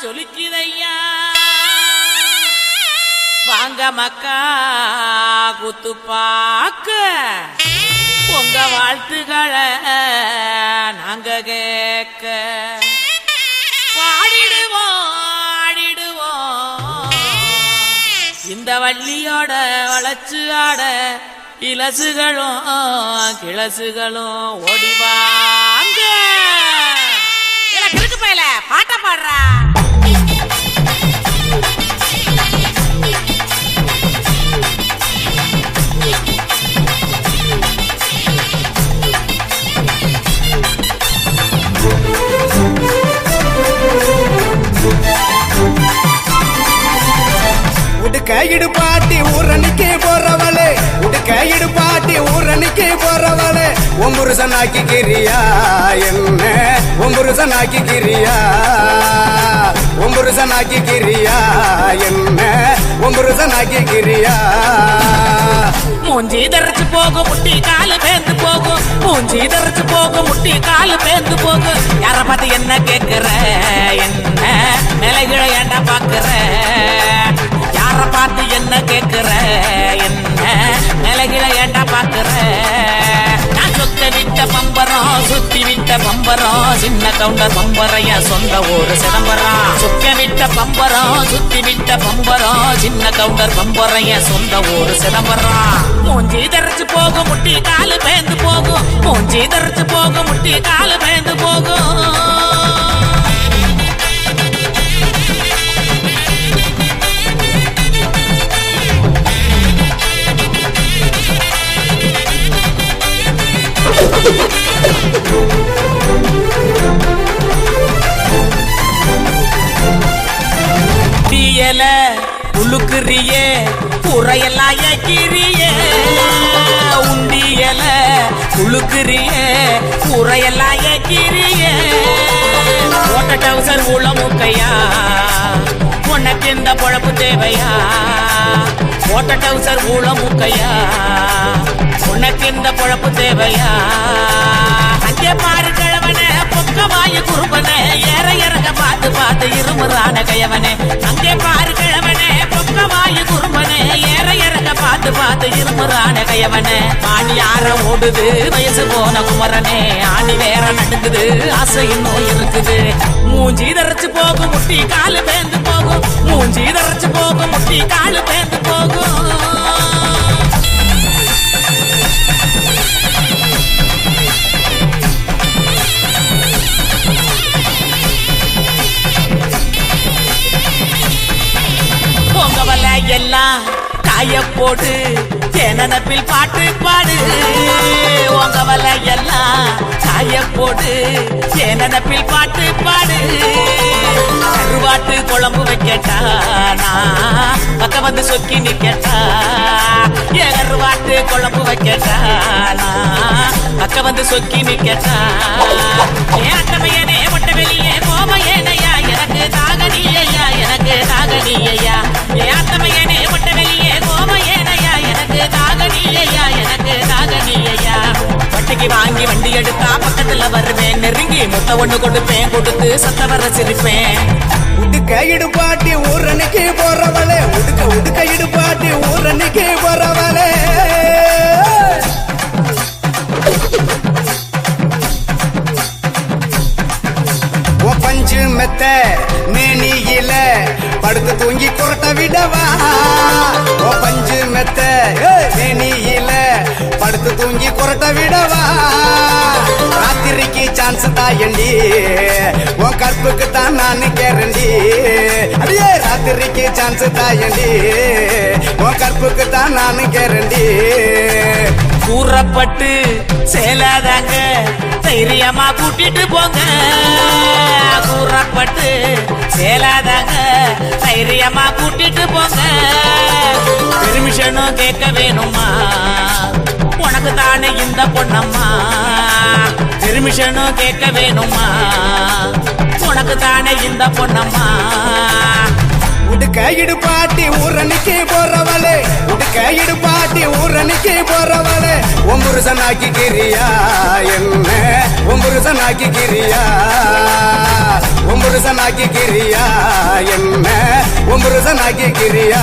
ஜொலிக்குதையா வாங்க மக்கா குத்து பாக்க உங்க வாழ்த்துக்களை நாங்க கேட்க பாடிடுவோம் ஆடிடுவோம் இந்த வள்ளியோட வளர்ச்சி ஆட இலசுகளும் கிளசுகளும் ஓடிவாங்க கிறுக்கு பையல பாட்ட பாடுறா உடுக்கையிடு பாட்டி ஊரணிக்கு போறவளே உடுக்கையிடு பாட்டி ஊரணிக்கு போறவளே ஒம்புருசனாக்கி கிரியா என்ன ஒம்புருசனாக்கி கிரியா ஒம்புருசனாக்கி கிரியா என்ன ஒம்புருசனாக்கி கிரியா மூஞ்சி தரைச்சு போகும் முட்டி காலு பேந்து போகும் மூஞ்சி தரைச்சு போகும் முட்டி காலு பேந்து போகும் யார பார்த்து என்ன கேட்கிற என்ன நிலைகளை ஏண்டா பாக்குற யார பார்த்து என்ன கேட்கிற என்ன நிலைகளை ஏண்டா பாக்குற நான் சொத்த விட்ட பம்பரம் சுத்தி விட்ட பம்பரம் சின்ன கவுண்டர் பம்பரைய சொந்த ஊரு சிதம்பரம் சொக்க விட்ட பம்பரம் சுத்தி விட்ட பம்பரம் சின்ன கவுண்டர் பம்பரைய சொந்த ஊரு சிதம்பரம் மூஞ்சி தரைச்சு போகும் முட்டி காலு பேந்து போகும் மூஞ்சி தரைச்சு போகும் முட்டி காலு பேந்து போகும் தீயல உழுக்குறியே புறையெல்லாம் ஏக்கிறியே உண்டியல உழுக்குறியே புறையெல்லாம் ஏக்கிறியே ஓட்ட டவுசர் உளமுக்கையா உனக்கு இந்த பொழப்பு தேவையா ஓட்ட டவுசர் உளமுக்கையா உனக்கு இந்த பொழப்பு தேவையா அங்கே பாரு கிழவனே பொக்கமாய குறும்பனே ஏற இறங்க பார்த்து பார்த்து இருமுறான கையவனே அங்கே பாரு கிழவனே பொக்கமாய குறும்பனே ஏற இறங்க பார்த்து பார்த்து இருமுறான கையவனே ஆணி யார ஓடுது வயசு போன குமரனே ஆணி வேற நடுங்குது ஆசை இன்னும் இருக்குது மூஞ்சி தரைச்சு போகும் முட்டி காலு பேந்து போகும் மூஞ்சி தரைச்சு போகும் முட்டி காலு பேந்து போகும் எல்லாம் காய போட்டு தேனப்பில் பாட்டு பாடு உங்க வலை எல்லாம் காய போட்டு தேனப்பில் பாட்டு பாடு கருவாட்டு குழம்பு வைக்கட்டா பக்க வந்து சொக்கி நிக்கட்டா ஏன் கருவாட்டு குழம்பு வைக்கட்டா பக்க வந்து சொக்கி நிக்கட்டா ஏன் அட்டமையனே மொட்டை வெளியே போமையனையா எனக்கு தாகடியா எனக்கு தாகடியா ஏன் அட்டமையனே மொட்டை வெளியே போமையனையா எனக்கு தாகடியா எனக்கு தாகடியா வட்டிக்கு வாங்கி வண்டி எடுத்தா பக்கத்துல வருவேன் நெருங்கி முத்த ஒண்ணு கொடுப்பேன் கொடுத்து சத்த வர சிரிப்பேன் உடுக்கையிடு பாட்டி ஊரணிக்கு போறவளே உடுக்கையிடு பாட்டி ஊரணிக்கு போறவளே பஞ்சு மெத்த மேனியில படுத்து தூங்கி குரட்ட விடவா பஞ்சு மெத்த மேனியில படுத்து தூங்கி குரட்ட விடவா ராத்திரிக்கு சான்ஸ் தாயண்டி உன் கற்புக்கு தான் நான் கேரண்டி அடியே ராத்திரிக்கு சான்ஸ் தாயண்டி உன் கற்புக்கு தான் நான் கேரண்டி கூறப்பட்டு சேலாதாங்க தைரியமா கூட்டிட்டு போங்க கூறப்பட்டு சேலாதாங்க தைரியமா கூட்டிட்டு போங்க பெர்மிஷனும் கேட்க வேணுமா உனக்கு தானே இந்த பொண்ணம்மா பெர்மிஷனும் கேட்க வேணுமா உனக்கு தானே இந்த பொண்ணம்மா உடுக்க இடுப்பாட்டி ஊரணிக்கு போறவளே உடுக்க இடுப்பாட்டி ஊரணிக்கு போறவளே ஒம்புருசனாக்கிக்கிறியா என்ன ஒம்புருசனாக்கிக்கிறியா ஒம்புருசனாக்கிக்கிறியா என்ன ஒம்புருசனாக்கிக்கிறியா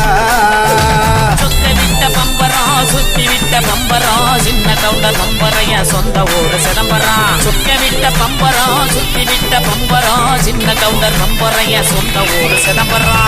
சுத்தி விட்ட பம்பரம் சுத்தி விட்ட பம்பரம் சின்ன கவுண்டர் பம்பரைய சொந்த ஊரு சிதம்பரம் சுத்த விட்ட பம்பரம் சுத்தி விட்ட பம்பரம் சின்ன கவுண்டர் பம்பரைய சொந்த ஊரு சிதம்பரம்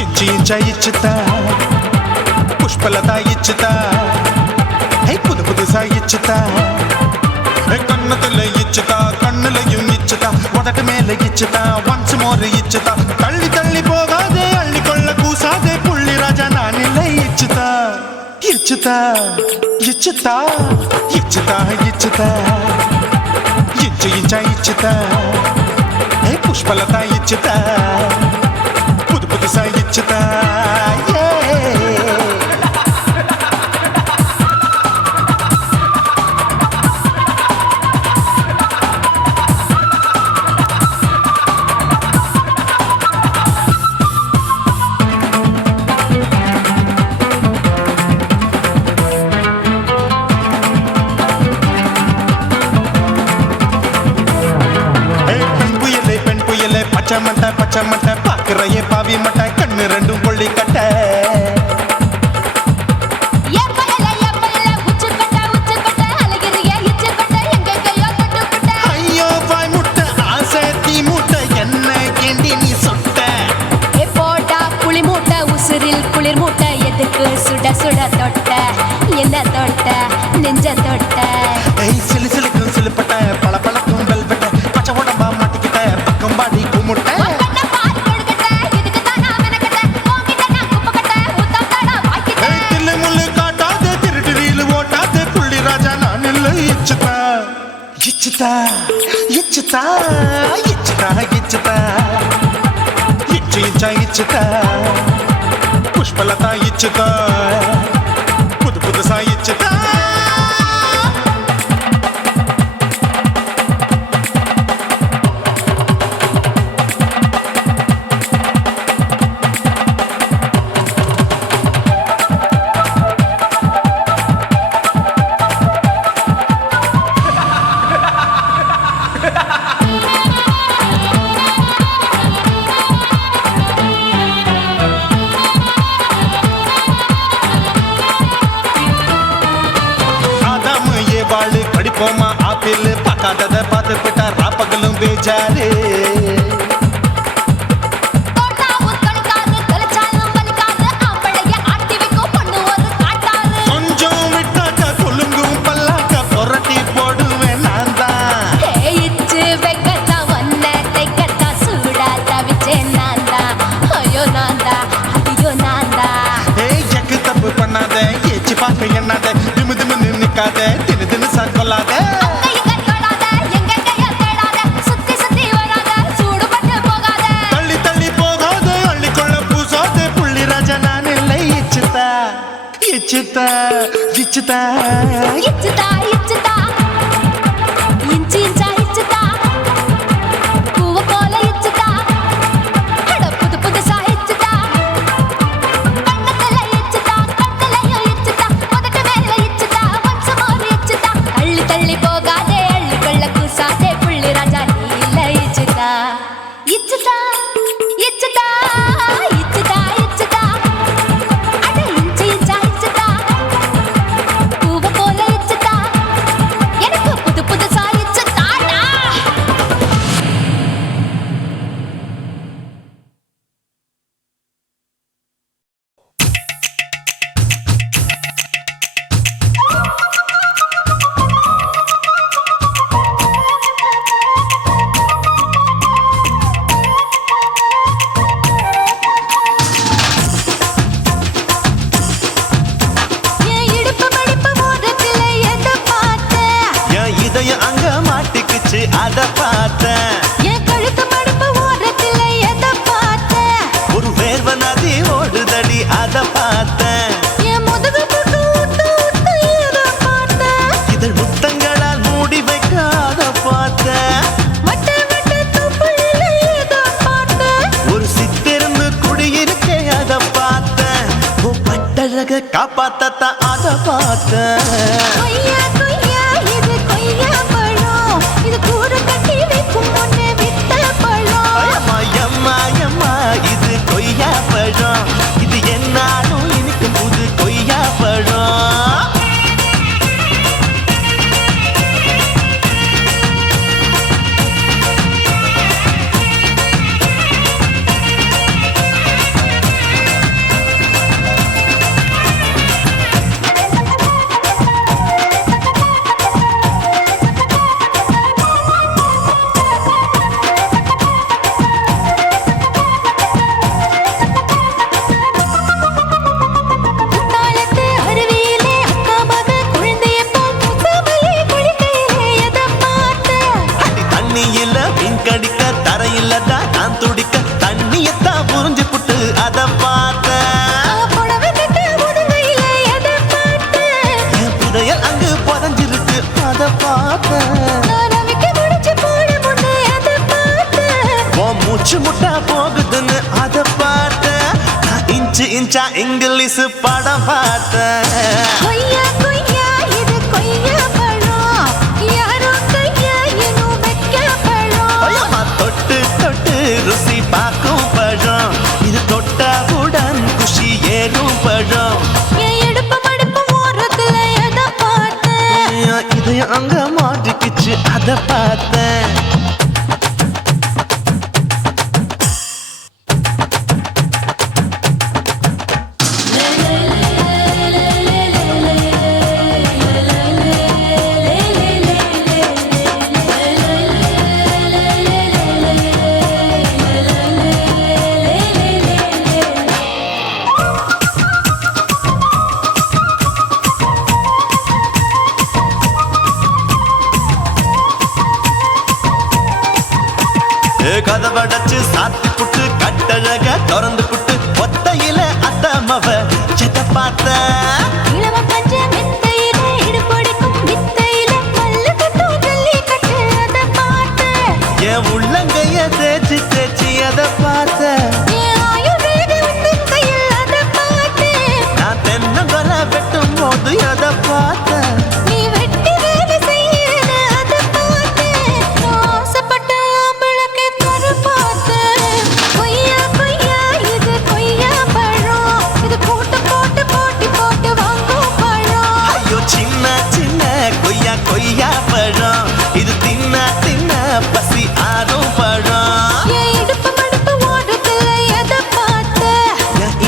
ఇచ్చుతా ఇచ్చుతా పుష్పలత ఇచ్చుతా పుదు పుదుసా ఇచ్చుతా కన్నతుల ఇచ్చుతా కన్నులயும் ఇచ్చుతా మొదటి మేల ఇచ్చుతా వన్స్ మోర్ ఇచ్చుతా తల్లి తల్లి పోగాదే అల్లి కొళ్ళ కూసాదే పుల్లి రాజా నానిల ఇచ్చుతా ఇచ్చుతా ఇచ్చుతా ఇచ్చుతా ఇచ్చుతా ఇచ్చుతా పుష్పలత ఇచ్చుతా పుదు పుదుసా ఇచ్చుతా பச்சமட்ட பாக்குறையே பாவி மட்ட கண்ணு ரெண்டும் கொள்ளி கட்ட ஐயோ வாய் முட்டை ஆசை தீ முட்டை என்ன கேண்டி நீ சொட்ட போட்டா புளி மூட்டை உசுரில் குளிர் மூட்டை எதுக்கு சுட சுட தொட்ட என்ன தொட்ட நெஞ்ச தொட்ட சிலு சிலுக்கும் சிலுப்பட்ட பல பழக்கும் வெல்வெட்ட பச்சை உடம்பா மாட்டிக்கிட்ட பக்கம் பாடி குமுட்ட ఇచ్చుతా ఇచ్చుతా ఇచ్చుతా ఇచ్చుతా ఇచ్చుతా పుష్పలత ఇచ్చుతా పుదు పుదుసా ఇచ్చుతా பார்க்காதத பார்த்து விட்டா ராப்பகலும் பேச்சாரு தோட்டாவும் தொலைக்காது தொலைச்சாலும் வலிக்காது ஆம்பளைய ஆட்டி வைக்கும் பொண்ணு ஒரு காட்டாரு கொஞ்சம் விட்டாக்க குலுங்கும் பல்லாக்க புரட்டி போடுவேன் நான் தான் தேயிச்சு வைக்கத்தான் ஒன்ன தைக்கத்தான் சூடா தவிச்சேன் நான் தான் ஐயோ நான் தான் ஐயோ நான் தான் ஏய் எக்கு தப்பு பண்ணாத ஏச்சு பார்க்க எண்ணாத திமு திமுன்னு நிக்காத தினு தினு சாக்கொள்ளாத கையை தொடாத எங்க கையை தேடாத சுத்தி சுத்தி வராத சூடுபட்டு போகாத தள்ளி தள்ளி போகாத அள்ளிக்கொள்ள பூசாத புள்ளி ராஜா நான் இல்லை இச்சுதா இச்சுதா இச்சுதா இச்சுதா இச்சுதா இஞ்சி இஞ்சா இச்சுதா பூவ போல இச்சுதா அட புது புதுசா இச்சுதா கண்ணத்துல இச்சுதா கண்ணலையும் இச்சுதா உதட்டு மேல இச்சுதா வச்சமோர் இச்சுதா தள்ளி தள்ளி போகாதே அள்ளி கொள்ள கூசாதே புள்ளி ராஜா நீ இல்ல இச்சுதா இச்சுதா இச்சுதா இச்சுதா இச்சுதா அட இஞ்சி இஞ்சா இச்சுதா பூவ போல இச்சுதா எனக்கு புது புதுசா இச்சுதாடா என் இடுப்பு மடிப்பு ஓரத்துல எதை பார்த்தேன் என் இதயம் அங்க மாட்டிக்குச்சு அத பார்த்தேன் என் கழுத்து மடிப்பு ஓரத்துல எதை பார்த்தேன் ஒரு வேர்வ நதி ஓடுதடி அத பார்த்தேன் என் முதுகு புட்டு ஊத்து ஊத்து எதை பார்த்தேன் இதழ் முத்தங்களால் மூடி வைக்க அத பார்த்தேன் வட்ட வட்ட தொப்புளில எதை பார்த்தேன் ஒரு சித்திரன்னு குடியிருக்கே அத பார்த்தேன் உன் பட்டழக காப்பாத்தத்தான் அத பார்த்தேன் கொய்யா கொய்யா இது கொய்யா பழம் இது கூற கட்டி வைக்கும் முன்னே வித்த பழம் அம்மா எம்மா எம்மா இது கொய்யா பழம் இது என்னாலும் எனக்கு புது கொய்யா பழம் குத்தாலத்து அருவியிலே அக்கா மக குழந்தைய போல் முசாமையே குளிக்கையிலே எதை பார்த்தேன் அடி தண்ணியில மீன் கடிக்க தரையில்லடா நான் துடிக்க தண்ணியத்தான் புரிஞ்சு புட்டு அத பார்த்தேன் புடவை கட்ட முதுகையிலே எதை பார்த்தேன் என் புதையல் அங்கு புதஞ்சிருக்கு அத பார்த்தேன் நான் அவிக்க முடிச்சு போட முன்னே எதை பார்த்தேன் உன் மூச்சு முட்டா போகுதுன்னு அத பார்த்தேன் நான் இன்ச்சு இன்ச்சா இங்கிலீஷ் படம் பார்த்தேன் கொய்யா கொய்யா இது கொய்யா பழம் யாரோ கையா இன்னும் வைக்க பழம் ஐயம்மா தொட்டு தொட்டு ருசி பார்க்கும் பழம் இது தொட்டாவுடன் குஷி ஏறும் பழம் என் இடுப்பு மடிப்பு ஓரத்துல எதை பார்த்தேன் என் இதயம் அங்க மாட்டிக்கிச்சு அத பார்த்தேன்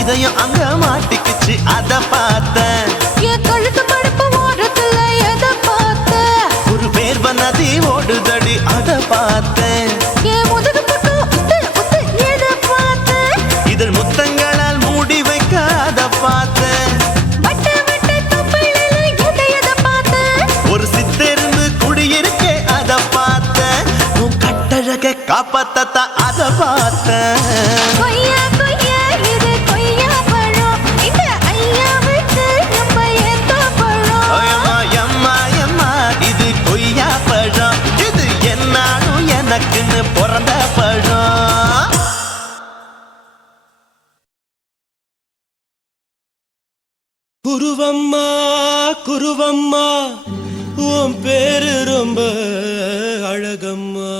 இதயம் அங்க மாட்டிக்குச்சு அத பார்த்தேன். என் கழுத்து மடுப்பு ஓரத்துல எதை பார்த்த? ஒரு வேர்வ நதி ஓடுதடி அத பார்த்தேன். என் முதுகு பட்டு உத்து உத்து எதை பார்த்த? இதழ் முத்தங்களால் மூடி வைக்க அத பார்த்தேன். வட்ட வட்ட தொப்பையில எதை பார்த்த? ஒரு சித்தெருந்து குடியிருக்கே அத பார்த்தேன். உன் கட்டழக காப்பாத்தத்தா அத பார்த்தேன். கொய்யா கொய்யா இது கொய்யா பழம், இந்த ஐயாவுக்கு ரொம்ப ஏத்த பழம். அம்மா எம்மா எம்மா இது கொய்யா பழம், இது என்னாலும் எனக்குன்னு பிறந்த பழம். குருவம்மா குருவம்மா உன் பேரு ரொம்ப அழகம்மா.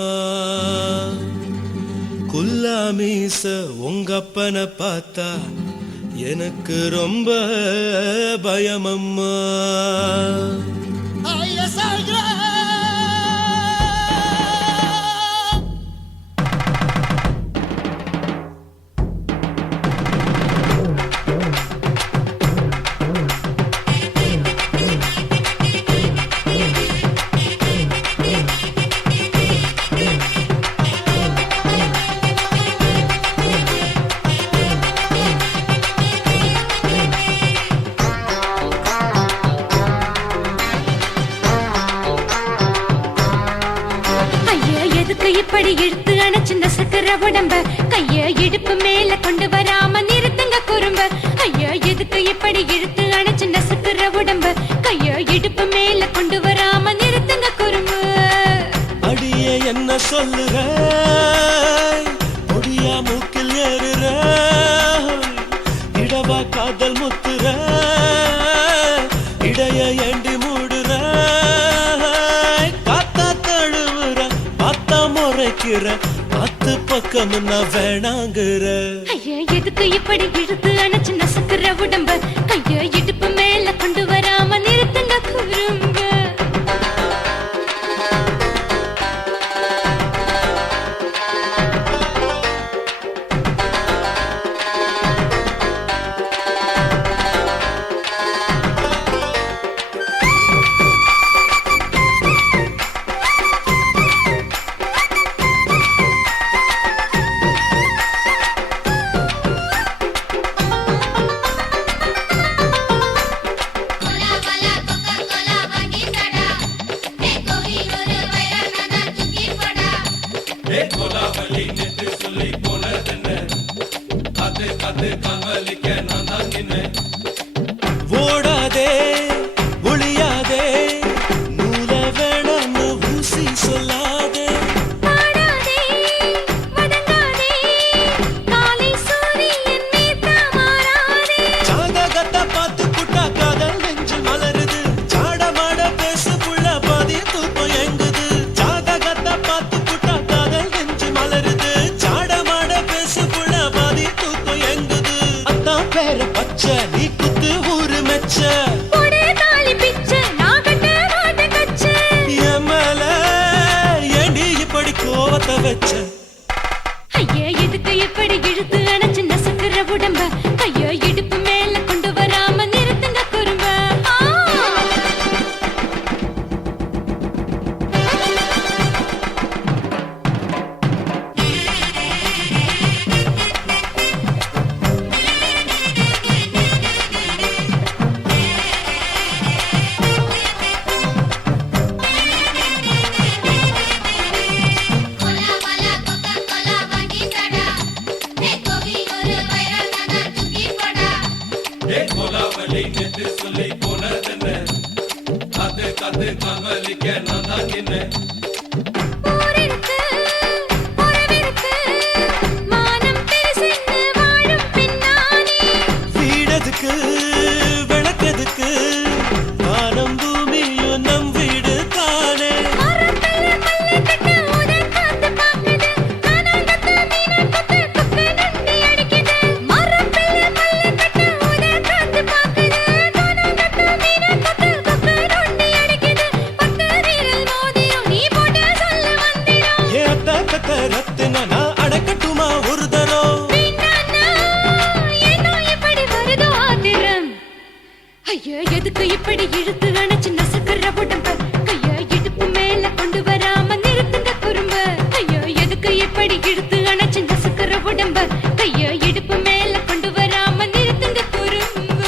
குல்லாமீச உங்க அப்பனை பார்த்தா எனக்கு ரொம்ப பயமம்மா. ஐயா எதுக்கு இப்படி இழுத்து அணைச்சிந்த சக்கர உடம்ப? கைய இடுப்பு மேல கொண்டு வராம நிறுத்துங்க குறும்ப. ஐயா எதுக்கு இப்படி இழுத்து அணைச்சிந்த சக்கர உடம்ப? கைய இடுப்பு மேல கொண்டு வராம நிறுத்துங்க குறும்ப. அடியே என்ன சொல்லுற, ஒடியா மூக்கில் ஏறுற, இடவா காதல் முத்துற, இடைய ஏண்டி மூடுற, காத்தா தழுவுற, பார்த்தா முறைக்கிற, பத்து பக்கம் நான் வேணாங்குற. ஐயா எதுக்கு இப்படி இழுத்து அணைச்சிந்த சக்கர உடம்ப? கைய இடுப்பு மேல கொண்டு வராம நிறுத்துங்க குறும்ப. ஓடாதே ஒளியாதே, நூல வேணான்னு ஊசி சொல்லாதே. பாடாதே வதங்காதே, காலை சூரியன் மீதா மாறாதே. ஜாதகத்தை பார்த்து புட்டா காதல் நெஞ்சு மலருது, சாடமாட பேசு புள்ள பாதி தூக்கம் எங்குது. ஜாதகத்தை பார்த்து புட்டா காதல் நெஞ்சு மலருது, சாடமாட பேசு புள்ள பாதி தூக்கம் எங்குது. அத்தான் பேர பச்சை நீ குத்து ஊரு மெச்ச, போடே தாலி பிச்சை, நான் கட்ட மாட்ட கச்சை. என் மேல ஏண்டி இப்படி கோவத்தை வச்ச? ஐயா எதுக்கு இப்படி இழுத்து அணைச்சிந்த சக்கர உடம்ப? கைய இடுப்பு மேல கொண்டு வராம நிறுத்துங்க குறும்ப. ஊரிருக்கு, உறவிருக்கு, மானம் பெருசென்னு வாழும் பின்னானே. வீடதுக்கு விளக்கதுக்கு, வானம் பூமியும் நம் வீடு தானே. மரத்துல மல்லி கட்டு உதன் காத்து பாக்குது, கானாங்கத்து மீனாங்கத்து குக்கு நண்டி அடிக்குது. மரத்துல மல்லி கட்டு உதன் காத்து பாக்குது, கானாங்கத்து மீனாங்கத்து குக்கு நண்டி அடிக்குது. பத்து வீர எதுக்கு இப்படி இழுத்து அணைச்சு நசுக்கிற உடம்ப கைய இடுப்பு மேல கொண்டு வராம நிறுத்துங்க குறும்ப ஐயோ எதுக்கு இப்படி இழுத்து அணைச்சு நசுக்கிற உடம்ப கைய இடுப்பு மேல கொண்டு வராம நிறுத்துங்க குறும்ப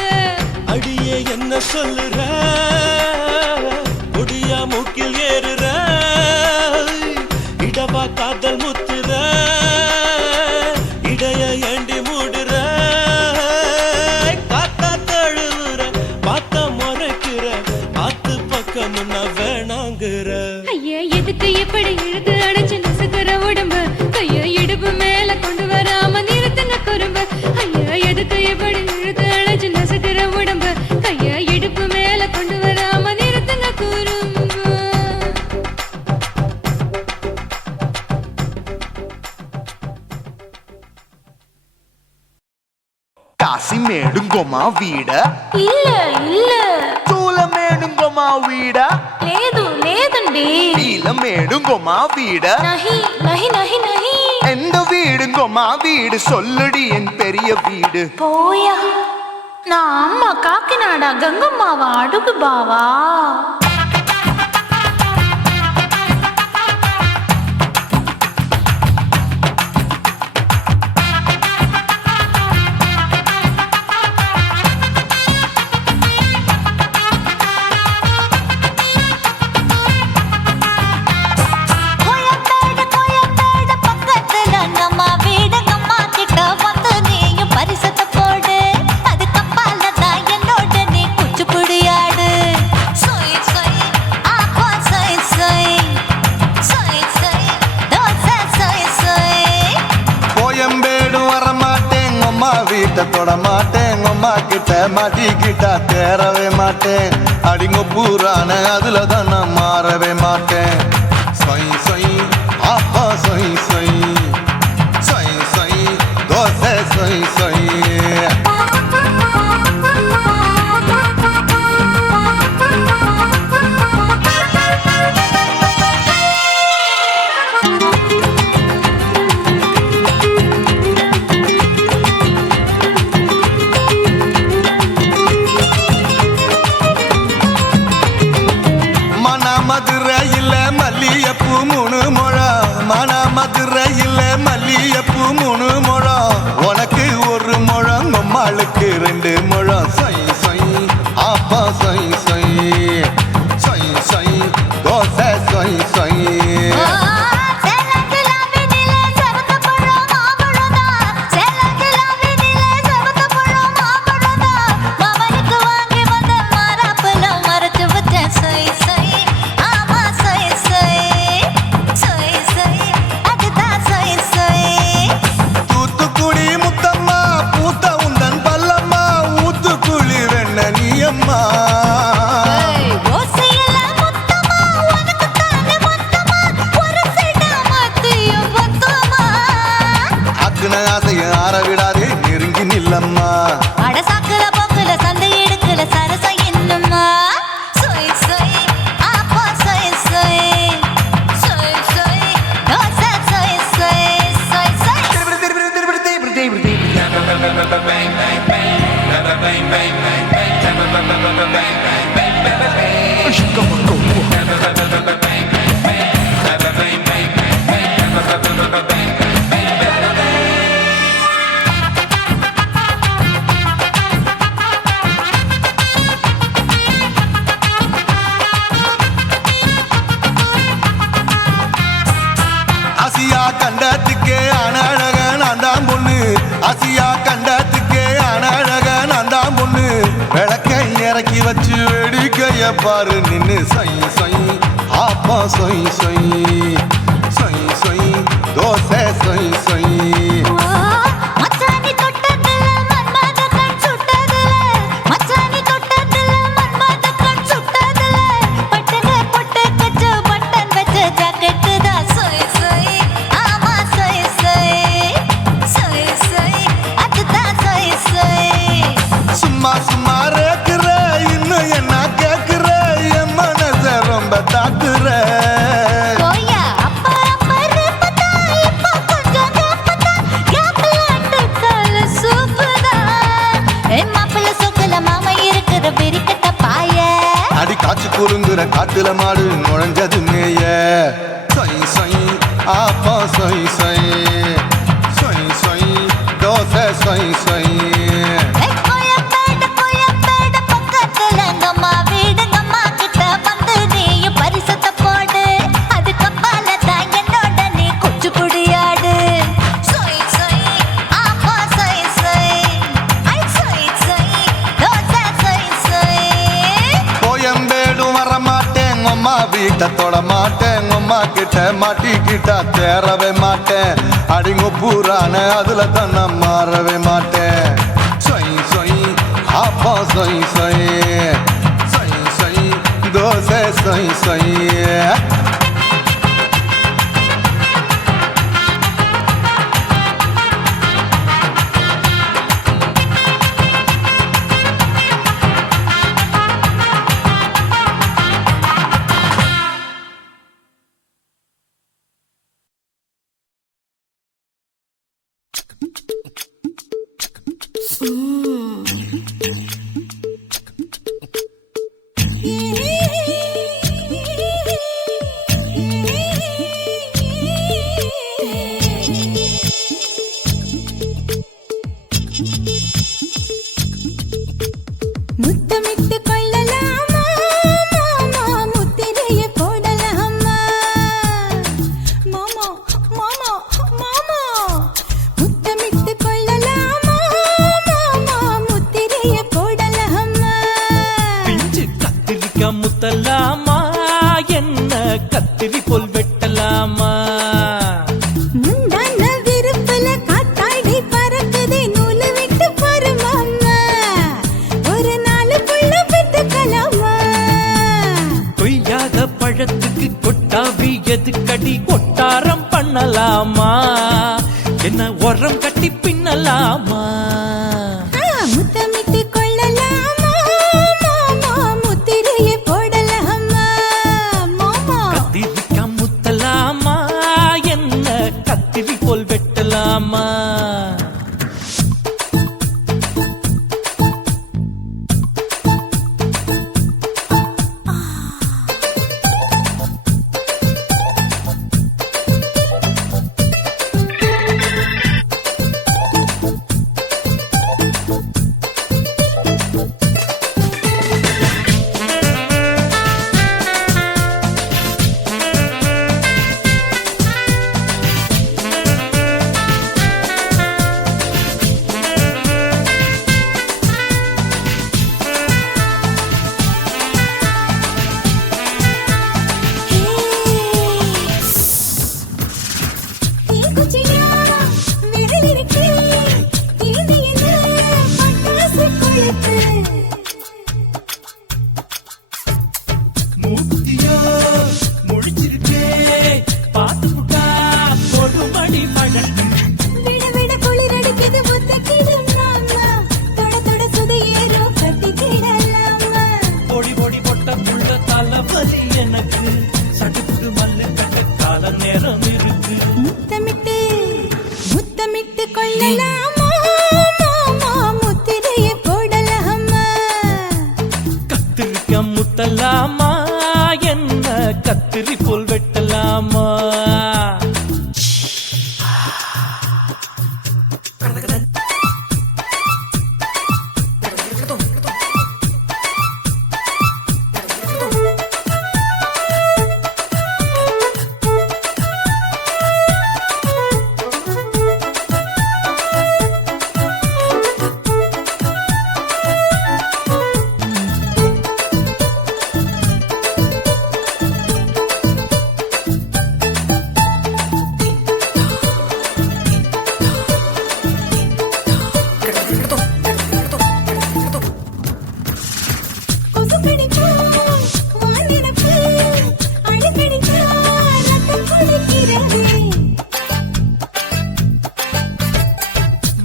அடியே என்ன சொல்லுற ஒடியா மூக்கில் ஏறுற இடவா காதல் முத்துற இடைய ஏண்டி மூடுற காத்தா தழுவுற பார்த்த முறைக்கிற ஆத்து பக்கம் நான் வேணாங்குற ஐயா எதுக்கு எப்படி இழுத்து அணைச்சு நசுக்கிற உடம்ப கைய இடுப்பு மேல கொண்டு வராம நிறுத்துங்க குறும்ப ஐயா எதுக்கு எப்படி இழுத்து அணைச்சு நசுக்கிற உடம்ப கைய இடுப்பு மேல கொண்டு வராம நிறுத்துங்க குறும்ப కాశీమేడుంగోమా వీడ இல்ல இல்ல చూలమేడుంగోమా వీడ లేదు లేదండి నీలమేడుంగోమా వీడ நஹி நஹி நஹி நஹி எந்த வீடுங்கோமா வீடு சொல்லுடி என் பெரிய வீடு போயா நான் அம்மா காக்கிநாடா கங்கம்மாவா அடுகு பாவா வீட்டை தொட மாட்டேன் அம்மா கிட்ட மாட்டிக்கிட்டா தேரவே மாட்டேன் அடிங்க பூரான அதுல தான் நான் மாறவே மாட்டேன் சொய் சொய் அப்பா சொய் சொய் சொய் சொய் தோசை சொய் சொய் மதுரையில் மல்லியப்பூ 3 முழம் மன மதுரையில் மல்லியப்பூ 3 முழம் உனக்கு 1 முழம் அம்மாளுக்கு 2 முழம் சொய் சொய் அப்பா சொய் சொய் சொய் சொய் தோசை சொய் சொய் ஆசைய ஆற விடாதே நெருங்கி நில்லம்மா அடசாக்குல போக்குல சந்தை எடுக்கல சரச என்னம்மா சொய் சொய் அப்பா சொய் சொய் சொய் சொய் தோசை சொய் சொய் சொய் சொய் ஆசியா கண்டத்துக்கே அனழக நான் தான் பொண்ணு ஆசியா கண்டத்துக்கே அனழக நான் தான் பொண்ணு விளக்கை இறக்கி வச்சு வேடிக்கைய பாரு நின்னு சொய் சொய் ஆப்பா சொய் சொய் சொய் சொய் தோசை சொய் சொய் மச்சானி தொட்டதுல மன்மத கண் சுட்டதுல மச்சானி தொட்டதுல மன்மத கண் சுட்டதுல பட்டன பொட்டு கச்சு பட்டன் வச்ச ஜாக்கெட் தான் சொய் சொய் ஆமா சொய் சொய் சொய் சொய் அதுதான் சொய் சொய் சும்மா சும்மா ரேக்குற இன்னும் என்ன கேக்குற என் மனச ரொம்ப தாக்குற போயா அப்பா அப்பா ரப்பதா இப்ப கொஞ்சம் குலுங்குற காட்டுல மாடு நுழைஞ்சது மேய சொய் சொய் ஆப்பா சொய் சொய் சொய் சொய் தோசை சொய் சொய் கோயம்பேடு பக்கத்துல எங்கம்மா வீடு அம்மா கிட்ட வந்து நீயும் பரிசத்தை போடு அது கப்பால தான் என்னோட நீ குச்சி புடியாடு சொய் சொய் ஆப்பா சொய் சொய் ஐ சொய் சொய் தோசை சொய் சொய் கோயம்பேடு வரமாட்டேன் அம்மா வீட்டை தொட மாட்டேன் அம்மா கிட்ட மாட்டிக்கிட்டா தேரவே மாட்டேன் அடிங்க பூரான அதுல தான் நான் மாறவே மாட்டேன் சொய் சொய் ஆப்பா சொய் சொய் சொய் சொய் தோசை சொய் சொய் முத்தமிட்டு கொள்ளலாமா மாமா முத்திரையை போடலாமா மாமா மாமா மாமா முத்தமிட்டு கொள்ளலாமா மாமா முத்திரையை போடலாமா பிஞ்சு கத்திரிக்காய் முத்தலாமா என்ன கத்திரி போல் வெட்டலாமா முந்தான விருப்பல காத்தாடி பறக்குதே நூலு விட்டு பாரு மாமா ஒரு நாளுக்குள்ள பெத்துக்கலாமா கொய்யாத பழத்துக்கு கொட்டாவி எதுக்கடி கொட்டாரம் பண்ணலாமா என்ன உரம் கட்டி பின்னலாமா முத்தமிட்டு கொள்ளலாமா மாமா முத்திரையை போடலாமா மாமா கத்திரிக்காய் முத்தலாமா என்ன கத்திரி போல் வெட்டலாமா மூத்தியோ முடிச்சிருக்கே பாத்து புட்டா கொடுமடி பழம் விட விட குளிரடிக்குது முத்தக்கிடும் மாமா தொட தொட சுதையேறோ கட்டிக்கிடலாமா பொடி பொடி பொட்ட புள்ள தலைவலி எனக்கு சடுக்கு மல்லு கட்ட கால நேரம் இருக்கு முத்தமிட்டு முத்தமிட்டு கொள்ளலாமா மாமா முத்திரையை போடலாமா கத்திரிக்காய் முத்தலாமா என்ன கத்திரி போல் வெட்டலாமா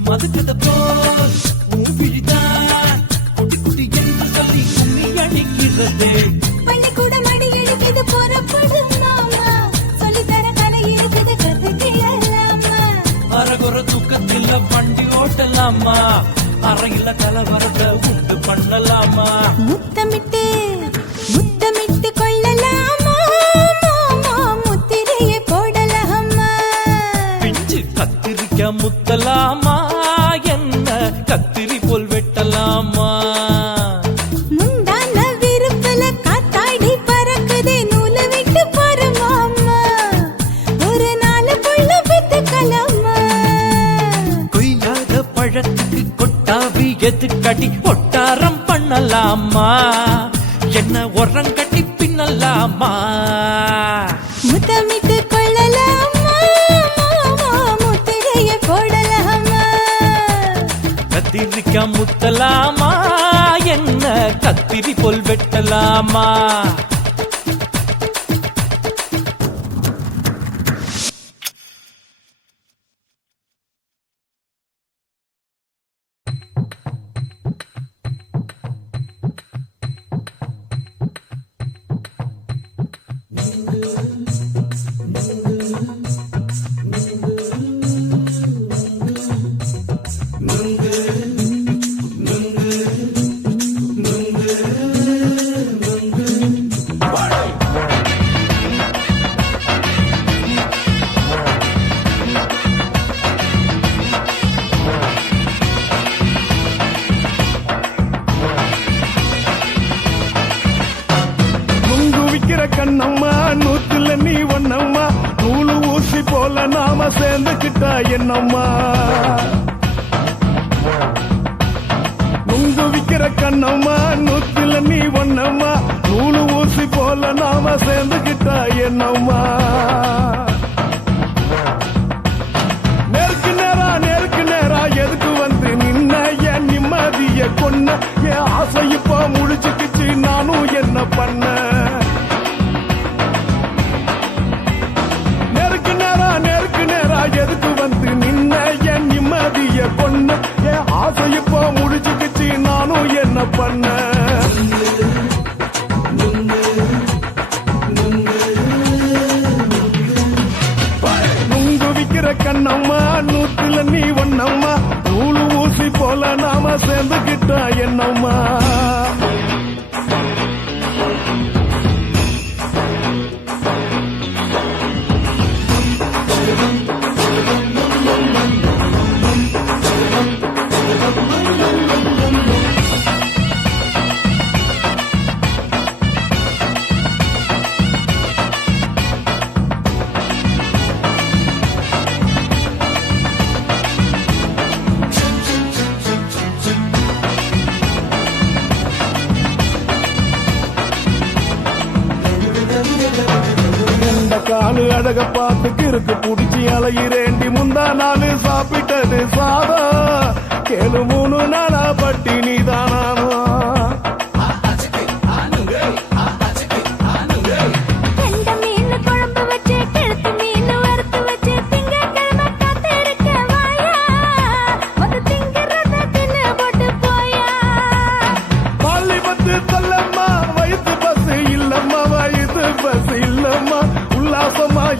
மதுக்கத போல் மூவிழிதான் குட்டி குட்டி என்று சொல்லி கும்மி அடிக்கிறது பள்ளிக்கூட மடி எடுக்குது புறப்படும் மாமா சொல்லித்தர கலை இருக்குது கத்துக்கிடலாமா அரகுற தூக்கத்தில் வண்டி ஓட்டலாமா அறையில கலவரத்தை உண்டு பண்ணலாமா முத்தமிட்டு முத்தமிட்டு முத்தலாமா என்ன கத்திரி போல் வெட்டலாமா முந்தான விருப்பல காத்தாடி பறக்குதே நூலை விட்டு போற மாமா ஒரு நாள் புள்ள பெத்துக்கலாமா கொய்யாத பழத்துக்கு கொட்டாவி எதுக்கடி ஒட்டாரம் பண்ணலாமா என்ன உரங்கட்டி பின்னலாமா முத்தமிட்டு கொள்ளலாமா மாமா முத்திரைய போடலாமா கத்திரிக்கா முத்தலாமா என்ன கத்திரி போல் வெட்டலாமா கண்ணம்மா நூத்துல நீ ஒன்னம்மா நூலு ஊசி போல நாம சேர்ந்துக்கிட்டா என்னம்மா நுங்கு விக்கிற கண்ணம்மா நூத்துல நீ ஒன்னம்மா நூலு ஊசி போல நாம சேர்ந்துக்கிட்டா என்னம்மா நேருக்கு நேரா எதுக்கு வந்து நின்ன என் நிம்மதிய கொன்ன என் ஆசை இப்ப முழிச்சுக்கிச்சு நானும் என்ன பண்ண எதுக்கு வந்து நின்ன என் நிம்மதிய கொன்ன என் ஆசை இப்போ முடிச்சுக்கிச்சு நானும் என்ன பண்ண நுங்கு விக்கிற கண்ணம்மா நூத்துல நீ ஒன்னம்மா நூலு ஊசி போல நாம சேர்ந்துக்கிட்டா என்னம்மா காலு அழக பார்த்து கிறுக்கு புடிச்சு அலையிறேண்டி முந்தா நாலு சாப்பிட்டது சாதம் கேளு 3 நாளா பட்டினி தானானோ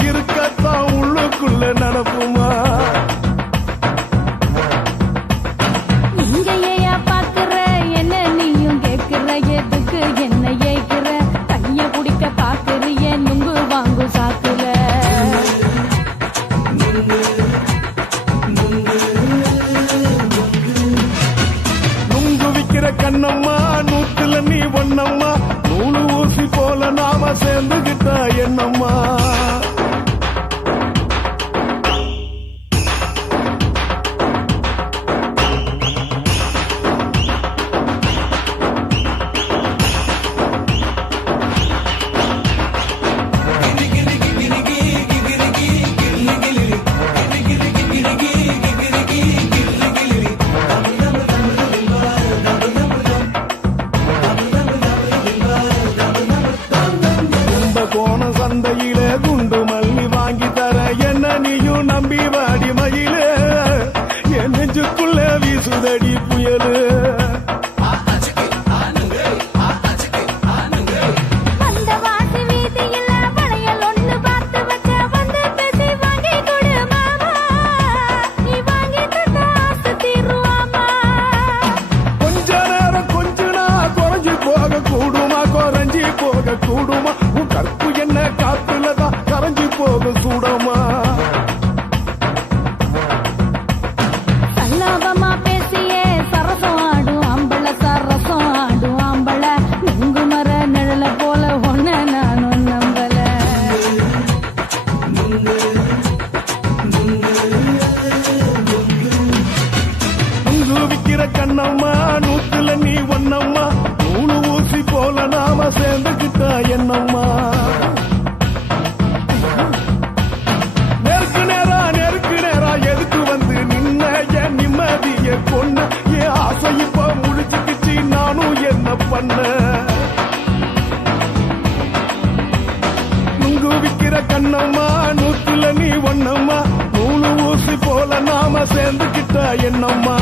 இருக்கத்தான் உள்ளுக்குள்ள நடப்புமா இங்கேயா பாக்குற என்ன நீயும் கேக்குற எதுக்கு என்ன ஏக்குற கைய குடிக்க பாக்குறிய நுங்கு வாங்கு சாக்குற நுங்கு விக்கிற கண்ணம்மா நூத்துல நீ ஒன்னம்மா நூலு ஊசி போல நாம சேர்ந்துகிட்டா என்னம்மா சந்தையிலே குண்டு மல்லி வாங்கி தர என்ன நீயும் நம்பி வாடி மயிலே என் நெஞ்சுக்குள்ள வீசுதடி புயலு கொஞ்ச நேரம் கொஞ்ச நாள் குறைஞ்சி போக கூடுமா குறைஞ்சி போக கூடுமா உன் கற்பு என்ன காத்துலதான் கரைஞ்சி போக சூடமா பண்ண நுங்கு விக்கிற கண்ணம்மா நூற்றுல நீ ஒண்ணம்மா நூலு ஊசி போல நாம சேர்ந்துக்கிட்ட என்னம்மா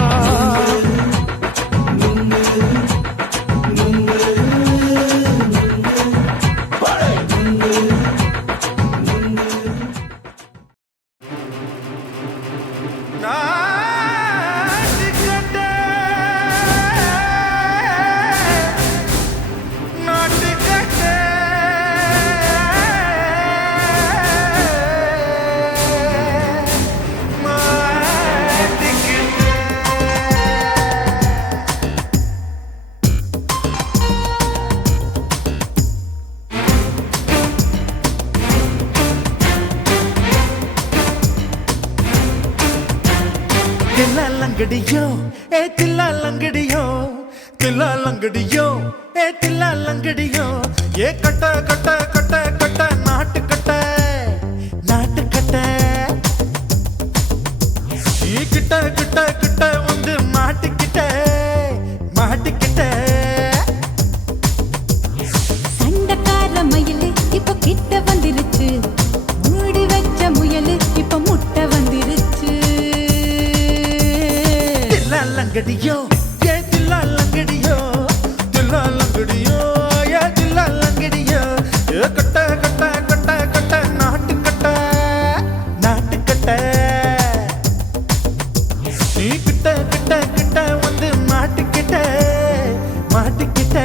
தில்லாலங்கடியோ ஏ தில்லாலங்கடியோ தில்லாலங்கடியோ ஏ தில்லாலங்கடியோ ஏ கட்ட கட்ட கட்ட கட்ட நாட்டு கட்ட நாட்டு கட்ட நீ கிட்ட கிட்ட கிட்ட வந்து மாட்டிக்கிட்ட மாட்டிக்கிட்ட சண்டக்கார மயிலு இப்ப கிட்ட வந்துருச்சு மூடி வச்ச முயலு இப்ப முட்டை வந்துருச்சு தில்லாலங்கடியோ ஏ தில்லாலங்கடியோ தில்லாலங்கடியோ ஏ தில்லாலங்கடியோ ஏ கட்ட கட்ட கட்ட கட்ட நாட்டு கட்ட நாட்டு கட்ட நீ கிட்ட கிட்ட கிட்ட வந்து மாட்டிக்கிட்ட மாட்டிக்கிட்ட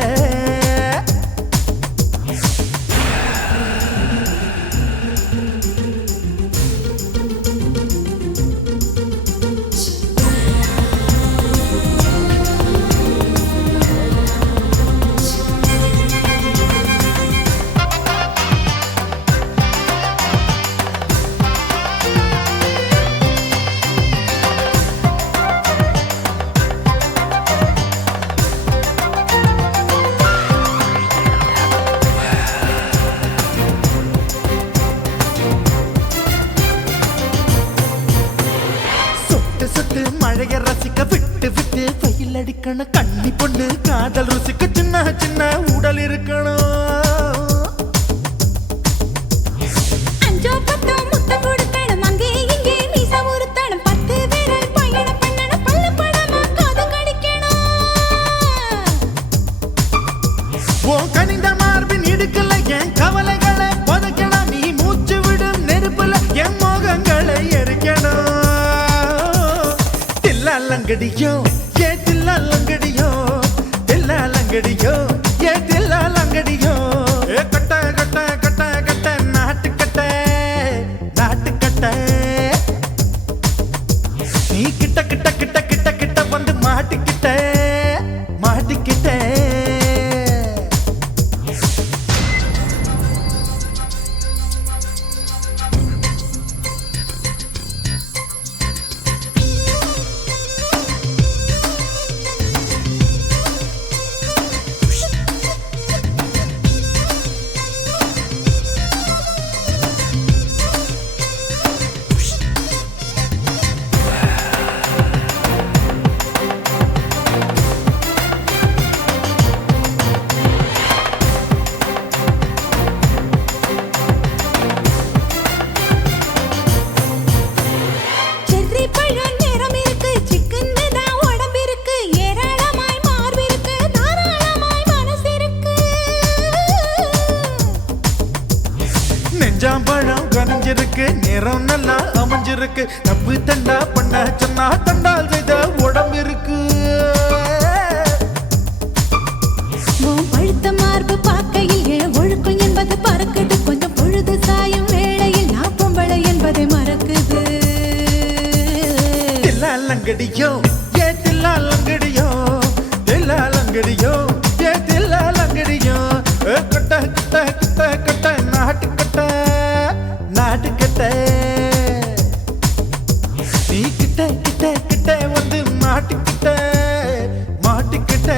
சொட்டு மழைய ரசிக்க விட்டு விட்டு வெயில் அடிக்கணும் கண்ணி பொண்ணு காதல் ருசிக்க சின்ன சின்ன உடல் இருக்கணும் அஞ்சோ பத்தோ முத்த கொடுக்கணும் அங்கே இங்கே மீச உருத்தணும் 10 விரல் பயணம் பண்ணணும் பல்ல படமா காது கடிக்கணும் உன் கனிந்த மார்பின் இடுக்கல என் கவலைகளை புதைக்கணும் நீ மூச்சு விடும் நெருப்புல என் மோகங்களை எரிக்கணும் தில்லாலங்கடியோ ஏ தில்லாலங்கடியோ தில்லாலங்கடியோ ஏ தில்லாலங்கடியோ ஏ கட்ட கட்ட கட்ட கட்ட நாட்டு கட்ட நாட்டு கட்ட நீ கிட்ட கிட்ட கிட்ட கிட்ட கிட்ட வந்து மாட்டிக்கிட்ட மாட்டிக்கிட்ட செர்ரி பழம் நிறம் இருக்கு சிக்கன்னு தான் உடம்பு இருக்கு ஏராளமாய் மார்பு இருக்கு தாராளமாய் மனசு இருக்கு நெஞ்சாம்பழம் கனிஞ்சிருக்கு நிறம் நல்லா அமைஞ்சிருக்கு தப்பு தண்டா பண்ண சொன்னா தண்டால் செய்த உடம்பு இருக்கு உன் பழுத்த மார்பு பார்க்கையில் என் ஒழுக்கம் என்பது பறக்குது கொஞ்சம் பொழுது சாயும் வேளையில் நான் பொம்பளை என்பதை மறக்குது தில்லாலங்கடியோ ஏ தில்லாலங்கடியோ தில்லாலங்கடியோ ஏ தில்லாலங்கடியோ ஏ கட்ட கட்ட கட்ட கட்ட நாட்டு கட்ட நாட்டு கட்ட நீ கிட்ட கிட்ட கிட்ட வந்து மாட்டிக்கிட்ட மாட்டிக்கிட்ட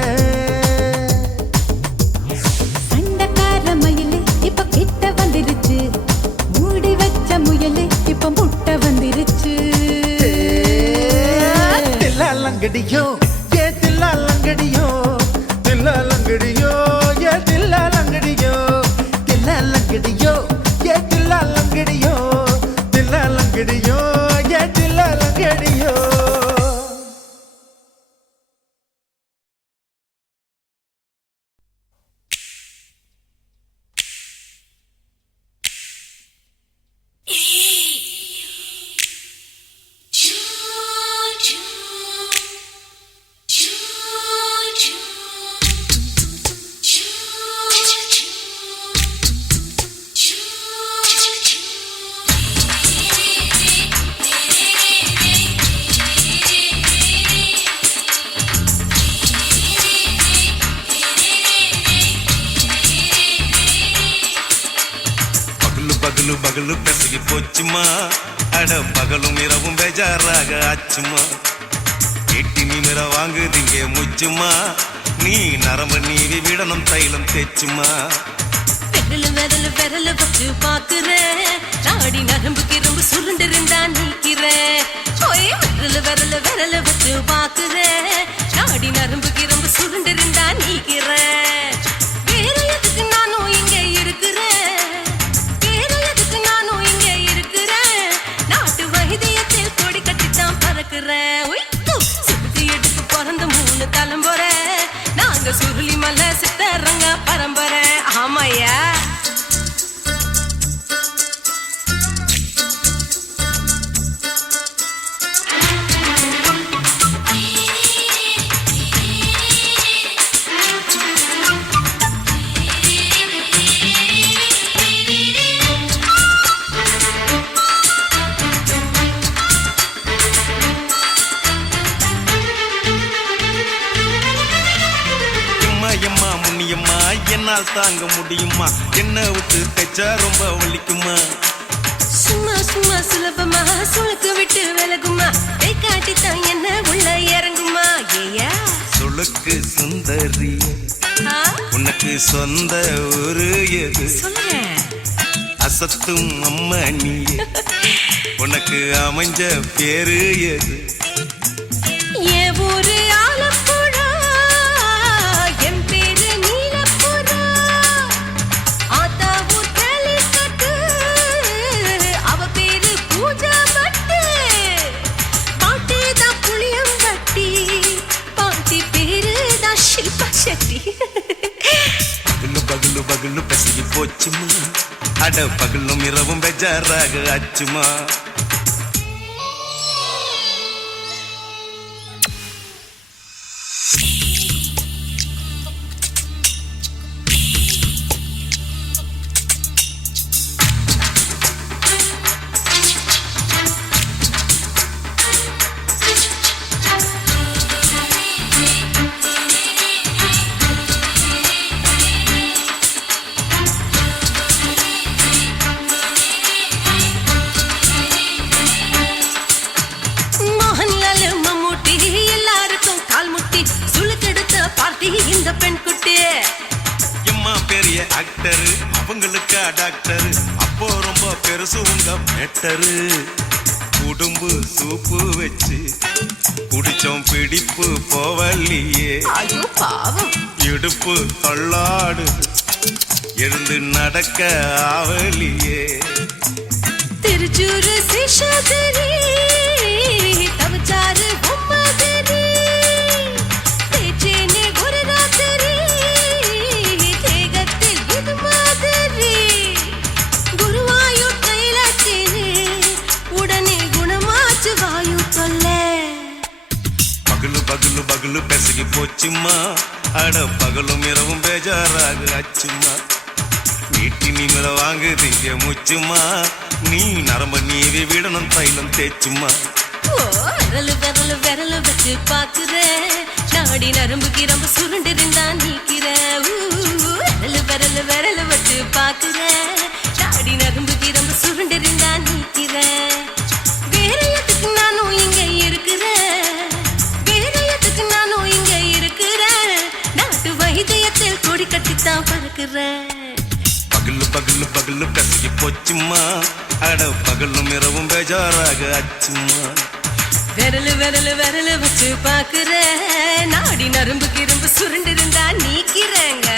சண்டக்கார மயிலு இப்ப கிட்ட வந்துருச்சு மூடி வச்ச முயலு இப்ப முட்டை வந்துருச்சு தில்லாலங்கடியோ ஏ தில்லாலங்கடியோ தில்லாலங்கடியோ பகலு பகலு பெசகி போச்சுமா அட பகலும் இரவும் பேஜாராக ஆச்சுமா எட்டி நிமிர வாங்குதிங்க முச்சுமா நீ நரம்பு நீவி விடணும் தைலம் தேச்சுமா விரல விரல வச்சு பாக்குறேன் நாடி நரம்பு கிரம்பு சுருண்டு இருந்தா நீக்கிறேன் விரல விரல வச்சு பாக்குறேன் நாடி நரம்பு கிரம்பு சுருண்டு இருந்தா நீக்கிறேன் வேற எதுக்கு நானும் இங்க இருக்கிறேன் வேற எதுக்கு நானும் இங்க இருக்கிறேன் நாட்டு வைத்தியத்தில் கொடி கட்டித்தான் பறக்குறேன் சுத்தி எடுத்து பிறந்த 3 தலைமுறை நாங்க சுருளி மலை சித்தரங்க பரம்பரை ஆமையா எம்மா முன்னியம்மா என்னால் தாங்க முடியுமா என்ன விட்டு தைச்சா ரொம்ப வலிக்குமா சும்மா சும்மா சுலபமா சுளுக்கு விட்டு விலகுமா கை காட்டித்தான் என்ன உள்ள இறங்குமா ஏயா சுளுக்கு சுந்தரி உனக்கு சொந்த ஊரு எது சொல்றேன் அசத்தும் அம்மா நீ உனக்கு அமைஞ்ச பேரு எது என் ஊரு ஆலப்புழா என் பேரு நீலப்புறா ஆத்தா ஊர் கேலிக்கட்டு அவ பேரு பூஜா பட்டு பாட்டி தான் புளியம்பட்டி பாட்டி பேரு தான் ஷில்பா செட்டி பகலு பகலு பகலு பெசகி போச்சுமா அட பகலும் இரவும் பெஜாராக ஆச்சுமா இந்த பெண் குட்டி எம்மா பெரிய ஆக்டர் அவங்களுக்கா டாக்டர் அப்போ ரொம்ப பெருசு உங்க மேட்டரு குடும்பு சூப்பு வச்சு குடிச்சோம் பிடிப்பு போவல்லையே ஐயோ பாவம் இடுப்பு தள்ளாடு எழுந்து நடக்க ஆவலியே திருச்சூரு சிஷாதிரி தவச்சாரு பொம்மதிரி தேச்சேனே ஒரு ராத்திரி தேகத்தில் இது மாதிரி குருவாயூர் தைலத்தினே உடனே குணமாச்சு வாயு சொல்ல பகலு பகலு பகலு பெசகி போச்சுமா அட பகலும் இரவும் பேஜாராக ஆச்சுமா வீட்டி நிமிர வாங்குதீங்க முச்சுமா நீ நரம்ப நீவி விடணும் தைலம் தேச்சுமா விரலு விரலு விரலு வச்சு பாக்குறேன் நாடி நரம்பு கிரம்பு சுருண்டு இருந்தா நீக்கிறேன் விரலு விரலு விரலு வச்சு பாக்குறேன் நாடி நரம்பு கிரம்பு சுருண்டு இருந்தா நீக்கிறேன் வேற எதுக்கு நானும் இங்க இருக்கிறேன் வேற எதுக்கு நானும் இங்க இருக்கிறேன் நாட்டு வைத்தியத்தில் கொடி கட்டித்தான் பறக்குறேன் பகலு பகலு பகலு பெசகி போச்சுமா அட பகலும் இரவும் பேஜாராக ஆச்சுமா விரலு விரலு விரலு வச்சு பாக்குறேன் நாடி நரம்பு கிரம்பு சுருண்டு இருந்தா நீக்கிறேங்க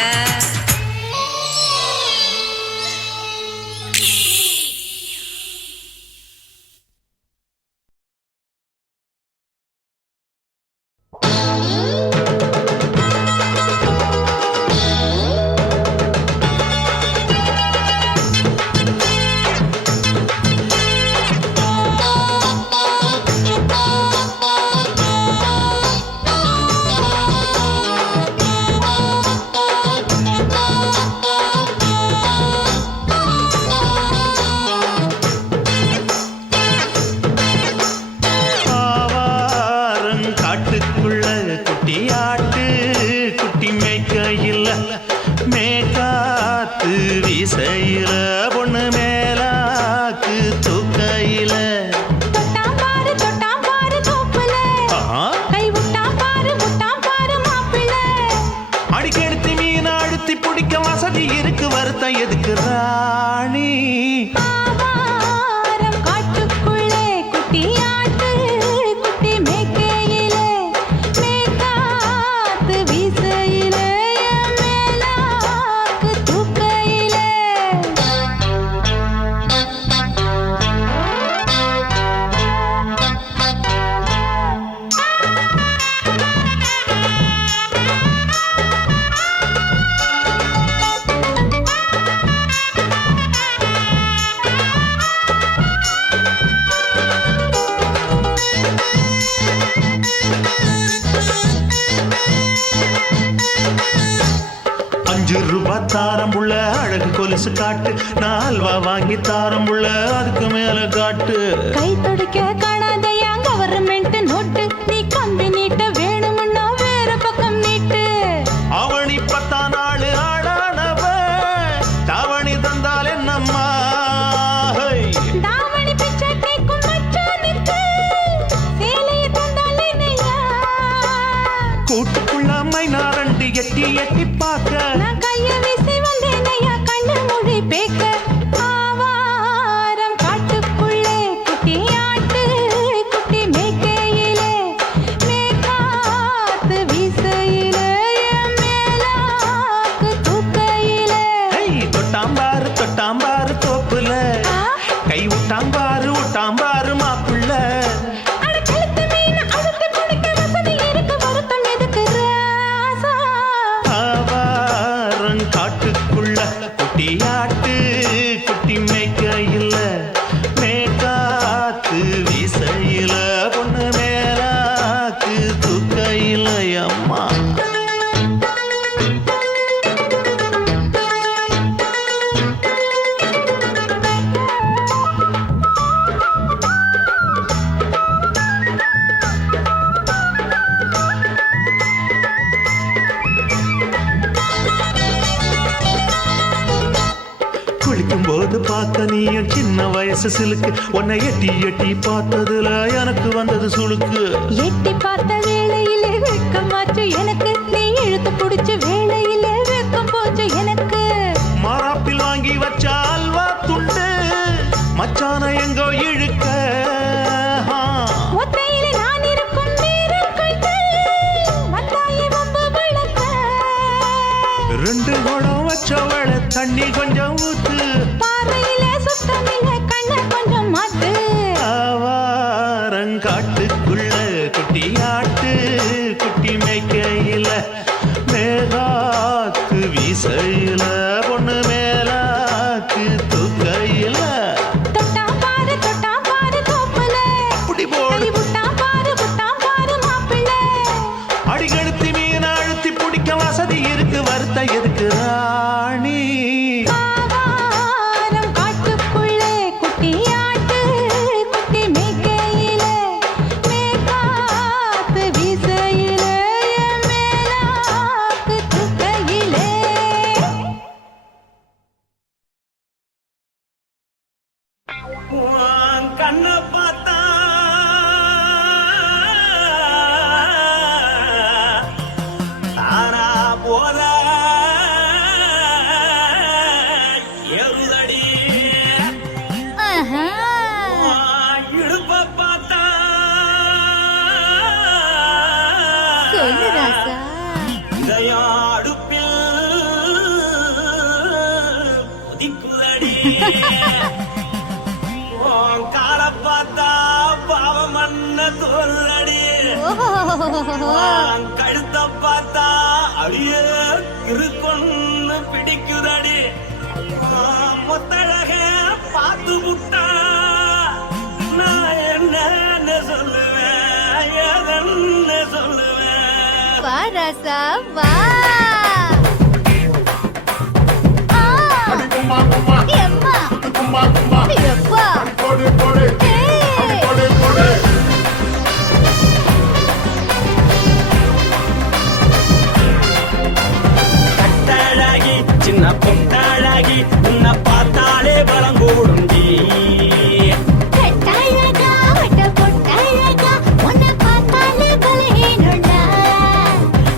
எதுக்கு ராணி ஆவாரம் காட்டுக்குள்ளே குட்டியாட்டு குட்டி மேய்க்கையிலே மேய்க்காத்து வீசையிலே என் மேலாக்கு தூக்கையிலே ₹5 தாரம்புள்ள அழகு கொலுசு காட்டு நான் அல்வா வாங்கி தாரம்புள்ள அதுக்கு மேல காட்டு கை துடிக்க காணாதையா கவர்மெண்ட் நோட்டு நீ கம்பி நீட்ட வேணும்னா வேற பக்கம் நீட்டு அவனி 10 நாள் ஆடானவ தாவணி தந்தால் என்னம்மா தாவணி பிச்சை கேக்கும் மச்சானுக்கு சேலையை தந்தாலே நையா கூட்டுக்குள்ள மைனாரண்டி எட்டி எட்டி பார்க்க நான் கைய வீசி வந்தேன் ஐயா கண்ணு மொழி பேக்க ஆவாரம் காட்டுக்குள்ளே குட்டியாட்டு குட்டி மேய்க்கையிலே மேய்க்காத்து வீசையிலே என் மேலாக்கு தூக்கையிலே தொட்டாம்பாரு தோப்புல கை விட்டாம்பாரு மாப்புள்ள அட கழுத்து மீன் அழுத்து குடிக்க வசதி இருக்கு வருத்தம் எதுக்கு ராசா ஆவாரம் காட்டுக்குள்ள குட்டியாட்டு குட்டி மேய்க்கையில மேய்க்காத்து வீசையில பொண்ணு மேலாக்கு தூக்கையில அம்மா குளிக்கும் போது பார்த்த நீயும் சின்ன வயசு சிலுக்கு உன்னை எட்டி எட்டி பார்த்ததுல எனக்கு வந்தது சுளுக்கு எட்டி பார்த்த வேளையிலே வெட்கமாச்சு எனக்கு நீ இழுத்து புடிச்சு வேளையிலே வெட்கம் போச்சு எனக்கு மராப்பில் வாங்கி வச்ச அல்வா துண்டு மச்சான எங்கோ இழுக்க ஒத்தையிலே நான் இருக்கும் நேரம் கண்டு வந்தாயே வம்பு விளக்க 2 குடம் வச்சவள தண்ணி கொஞ்சம் ஊத்து பாறையிலே சுத்தமில்லை கண்ணை கொஞ்சம் மாத்து ஆவாரங்காட்டுக்குள்ள குட்டியாட்டு குட்டி மேய்க்கையில மேகாத்து வீசையில பொண்ணு மேலாக்கு தூக்கையில தொட்டாம் பாரு தோப்புல அப்படி போடு கை விட்டாம் பாரு மாப்பிள்ளை அடிகழுத்தி மீன் அழுத்தி பிடிக்க வசதி இருக்கு வருத்த எதுக்கு ராணி ஆவாரம் காட்டுக்குள்ளே குட்டியாட்டு குட்டி மேய்க்கையிலே மேய்க்காத்து வீசையிலே என் மேலாக்கு தூக்கையிலே கண்ண பார்த்தா தானா போல எருதடி இடுப்ப பார்த்தா சொல்லு ராசா இதயம் அடுப்பில் உதிக்குதடி கால பார்த்தா பாவம் மண்ண தோல்றடி கழுத்த பார்த்தா அடியே இருக்குன்னு பிடிக்குதடி மொத்தழக பார்த்து விட்டா நான் என்ன சொல்லுவேன் ஏதன்னு சொல்லுவேன் வா ராசா வா எம்மா எப்பா கட்டழகி சின்ன பொட்டழகி உன்னை பார்த்தாலே பலங்கூடும் கட்டழகா வட்ட பொட்டழகா உன்னை பார்த்தாலே பலஹீனண்டா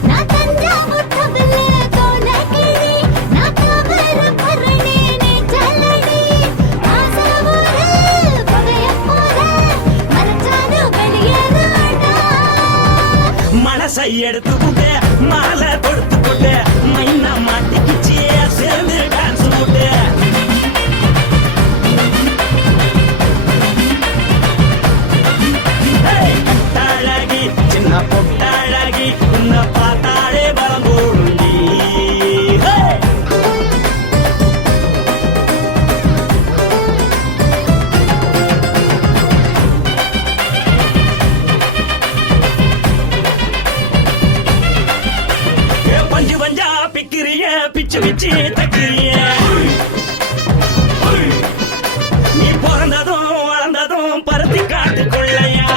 நான் தஞ்சாவூர் கபல கோலகிரி நான் கவர பரணி பிச்சு பிச்சு தக்கிறிய நீ பிறந்ததும் வளர்ந்ததும் பருத்தி காட்டு கொள்ளையா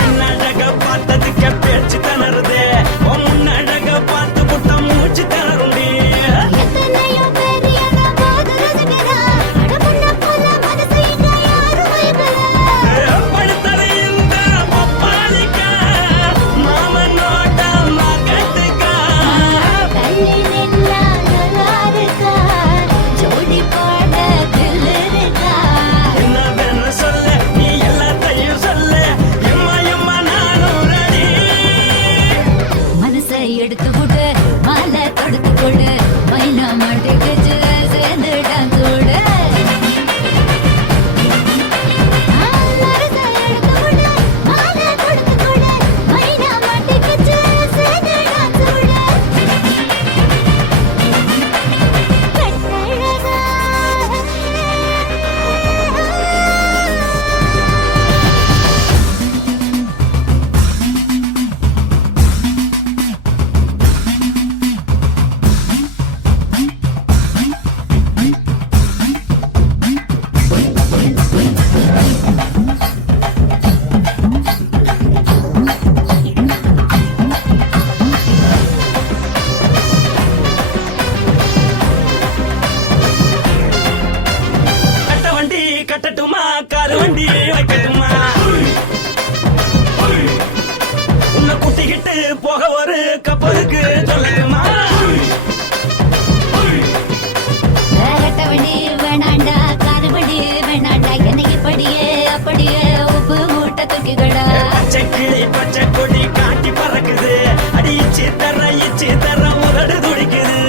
பின்னழக பார்த்ததுக்கு பேச்சு தணருது முன்னழக பார்த்து புட்ட மூச்சு தணருண்டி எடுத்துக்கூட மாலை தொடுத்து கொடு மைனா மாட்டுக்கு சேர்ந்து டான்ஸ் ஓடு கட்டட்டுமா காரு வண்டி வைக்கட்டுமா உன்னை குட்டிக்கிட்டு போக ஒரு கப்பலுக்கு சொல்லட்டுமா வண்டி வேணாண்டா காரு வண்டி வேணாண்டா எனக்கு படியே அப்படியே உப்பு மூட்டை தூக்கிக்கடா பச்சை கொடி காட்டி பறக்குது அடி இச்சி தர உதடு துடிக்குது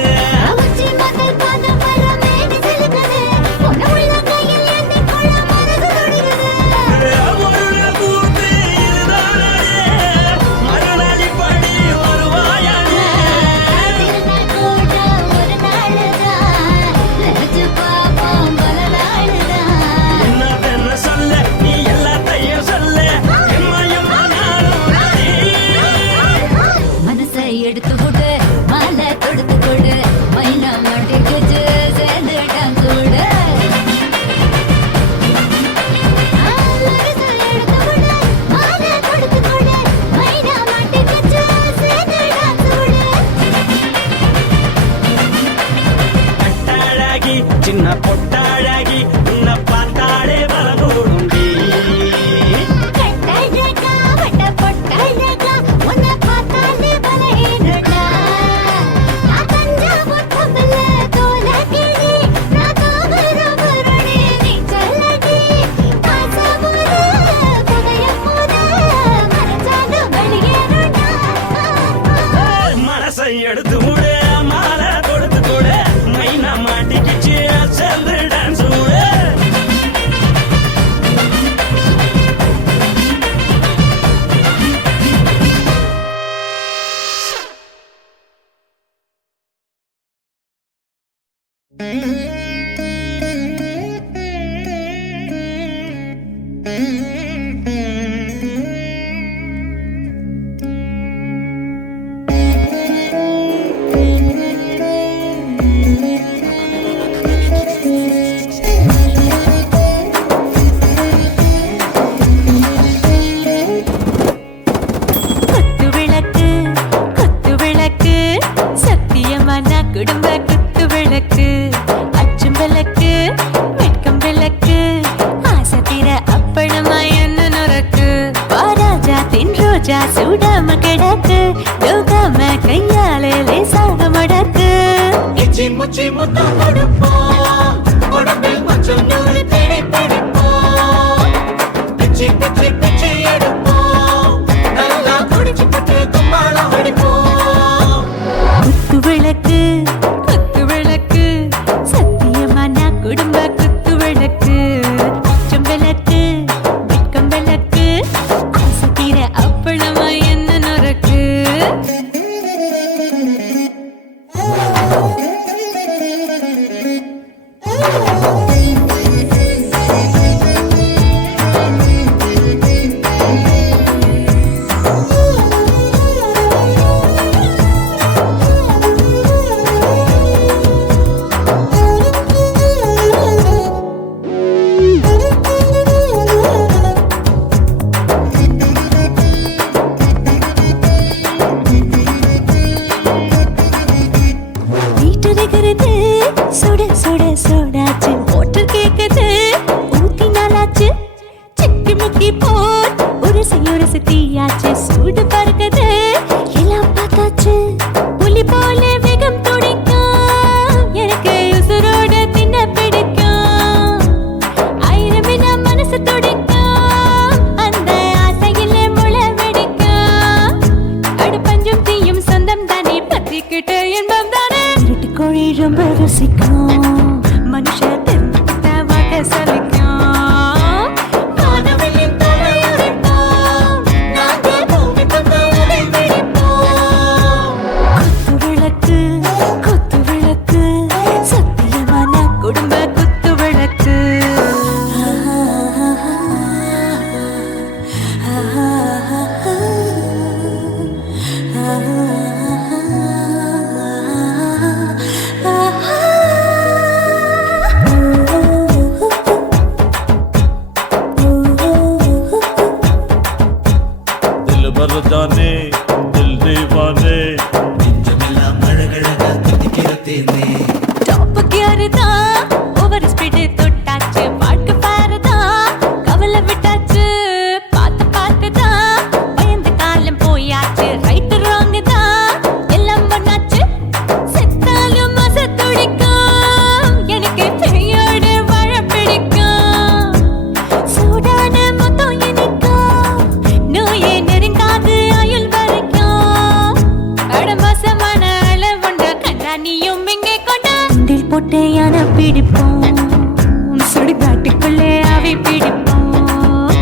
தேடி பிடிப்போம்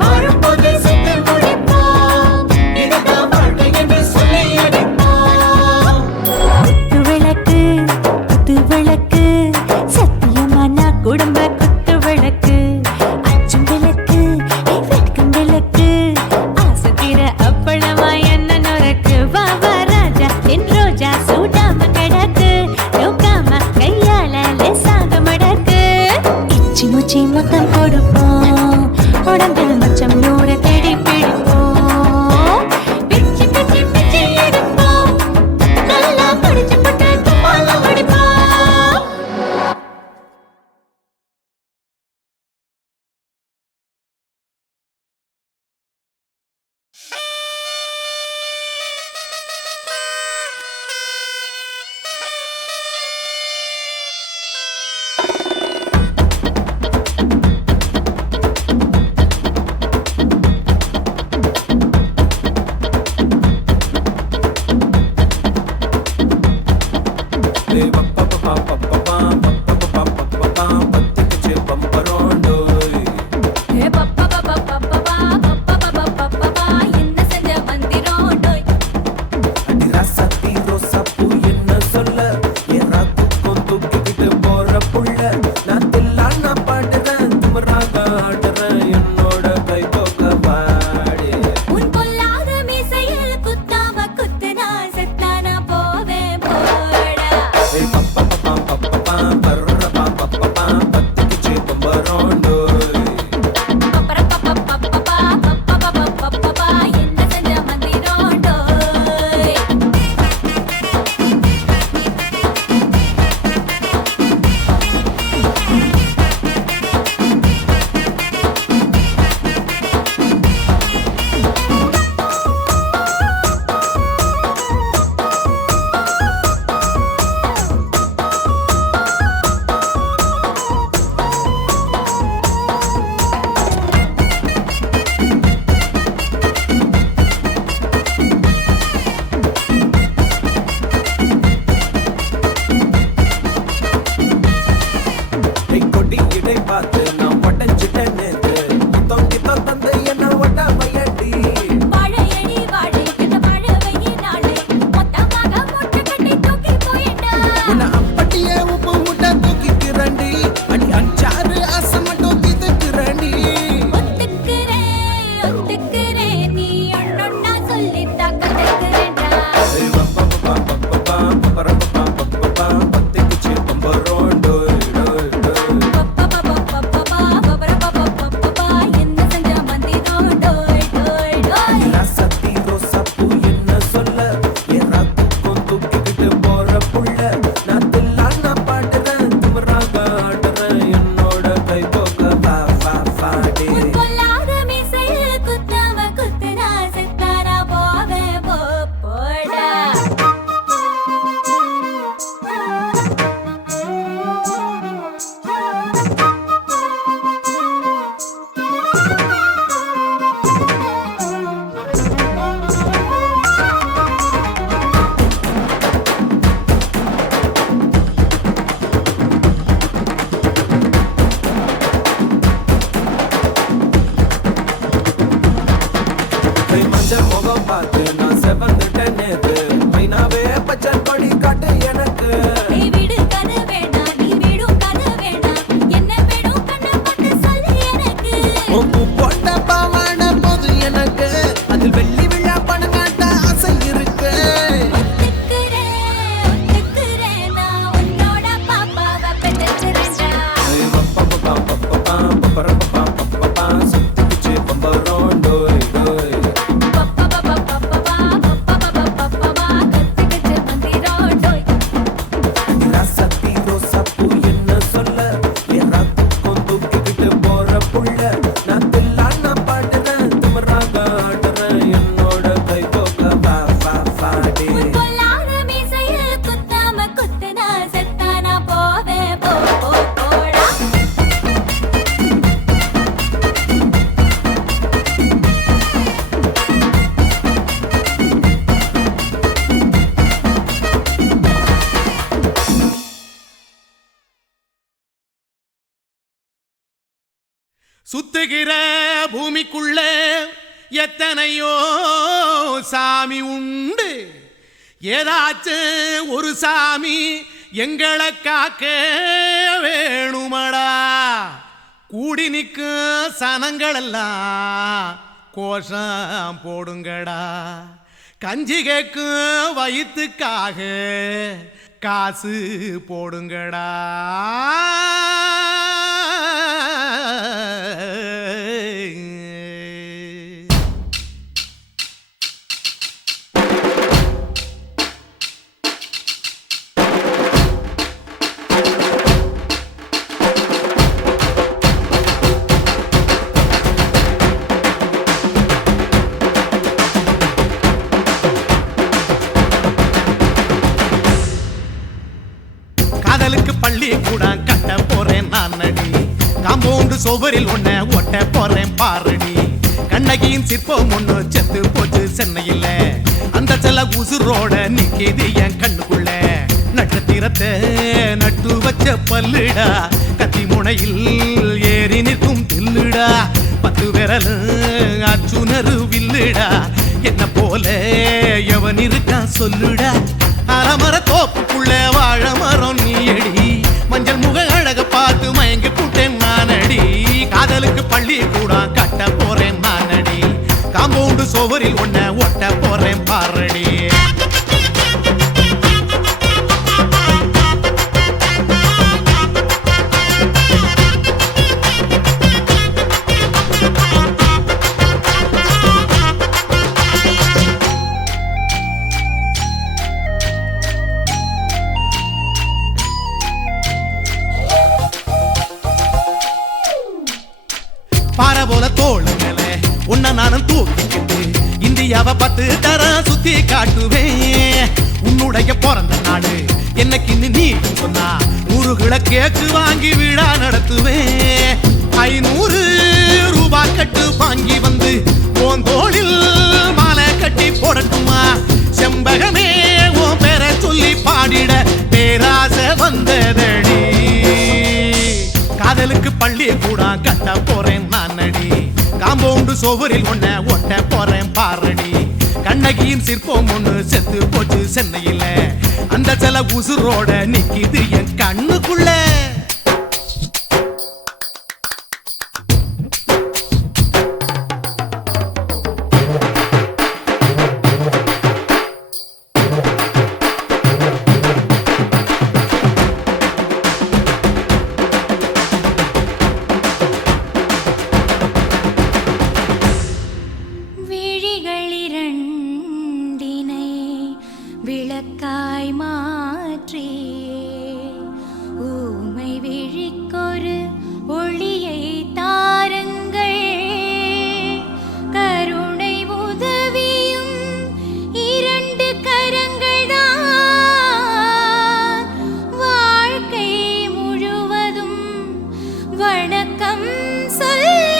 வாழும்போது சுத்தி முடிப்போம் இதுதான் வாழ்க்கை என்று சொல்லி அடிப்போம் குத்து விளக்கு சத்தியமான குடும்ப குத்து விளக்கு அச்சும் விளக்கு வெட்கம் விளக்கு ஆசை தீர அப்பளமா என்ன நொறுக்கு வாவா ராஜா என் ரோஜா சூடாம கிடக்கு நோக்காம கையால லேசாக மடக்கு இச்சி முச்சி முத்தம் கொடுப்போம் உடம்பில் மச்சம் நூற தேடி பிடிப்போம் பிச்சி பிச்சி பிச்சி எடுப்போம் நல்லா படிச்சு போட்டு துப்பால படிப்போம் சுத்துகிற பூமிக்குள்ள எத்தனையோ சாமி உண்டு, ஏதாச்சும் ஒரு சாமி எங்களை காக்க வேணுமடா. கூடி நிற்கும் சனங்களெல்லாம் கோஷம் போடுங்கடா. கஞ்சி கேக்கும் வயிற்றுக்காக காசு போடுங்கடா. காதலுக்கு பள்ளி கூட கட்ட போறேன் நான் அடி, காம்பவுண்டு சோவரில் ஒன்ன ஒட்ட போறேன் பாரடி. கண்ணகியின் சிற்பம் ஒண்ணு செத்து போச்சு சென்னையில், அந்த செல்ல உசுரோட நிக்கிது என் கண்ணுக்குள்ள. நட்சத்திரத்தை நட்டு வச்ச பல்லுடா, கத்தி முனையில் ஏறி நிற்கும் தில்லுடா. 10 விரல் அச்சுணரு வில்லுடா, என்ன போல எவன் இருக்கான் சொல்லுடா. அலமர தோப்புக்குள்ள வாழ மரம் நீ அடி, மஞ்சள் முக அழக பார்த்து மயங்கி புட்டேன் நானடி. காதலுக்கு பள்ளி கூட கட்ட போறேன் நானடி, காம்பவுண்டு சோவரில் ஒன்ன ஒட்ட போறேன் பாரடி. பாறை போல தோளு மேல உன்ன நானும் தூக்கிக்கிட்டு இந்தியாவை 10 தரம் சுத்தி காட்டுவேன். உன்னுடைய பிறந்த நாடு என்னைக்கு நீ சொன்னா 100 கிலோ கேக்கு வாங்கி விழா நடத்துவேன். 500 ரூபாய் கட்டு வாங்கி வந்து உன் தோளில் மாலை கட்டி போடட்டுமா. செம்பகமே உன் பேரை சொல்லி பாடிட பேராசை வந்ததடி. காதலுக்கு பள்ளி கூட கட்ட போறேன் நானடி, காம்பவுண்டு சோவரில் ஒன்ன ஒட்ட போறேன் பாரடி. கண்ணகியின் சிற்பம் ஒண்ணு செத்து போச்சு சென்னையில், அந்த சில உசுரோட நிக்கிது என் கண்ணுக்குள்ள. விளக்காய் மாற்றி ஊமை விழிக்கொரு ஒளியை தாருங்கள். கருணை உதவியும் 2 கரங்கள் தான், வாழ்க்கை முழுவதும் வணக்கம் சொல்லுங்கள்.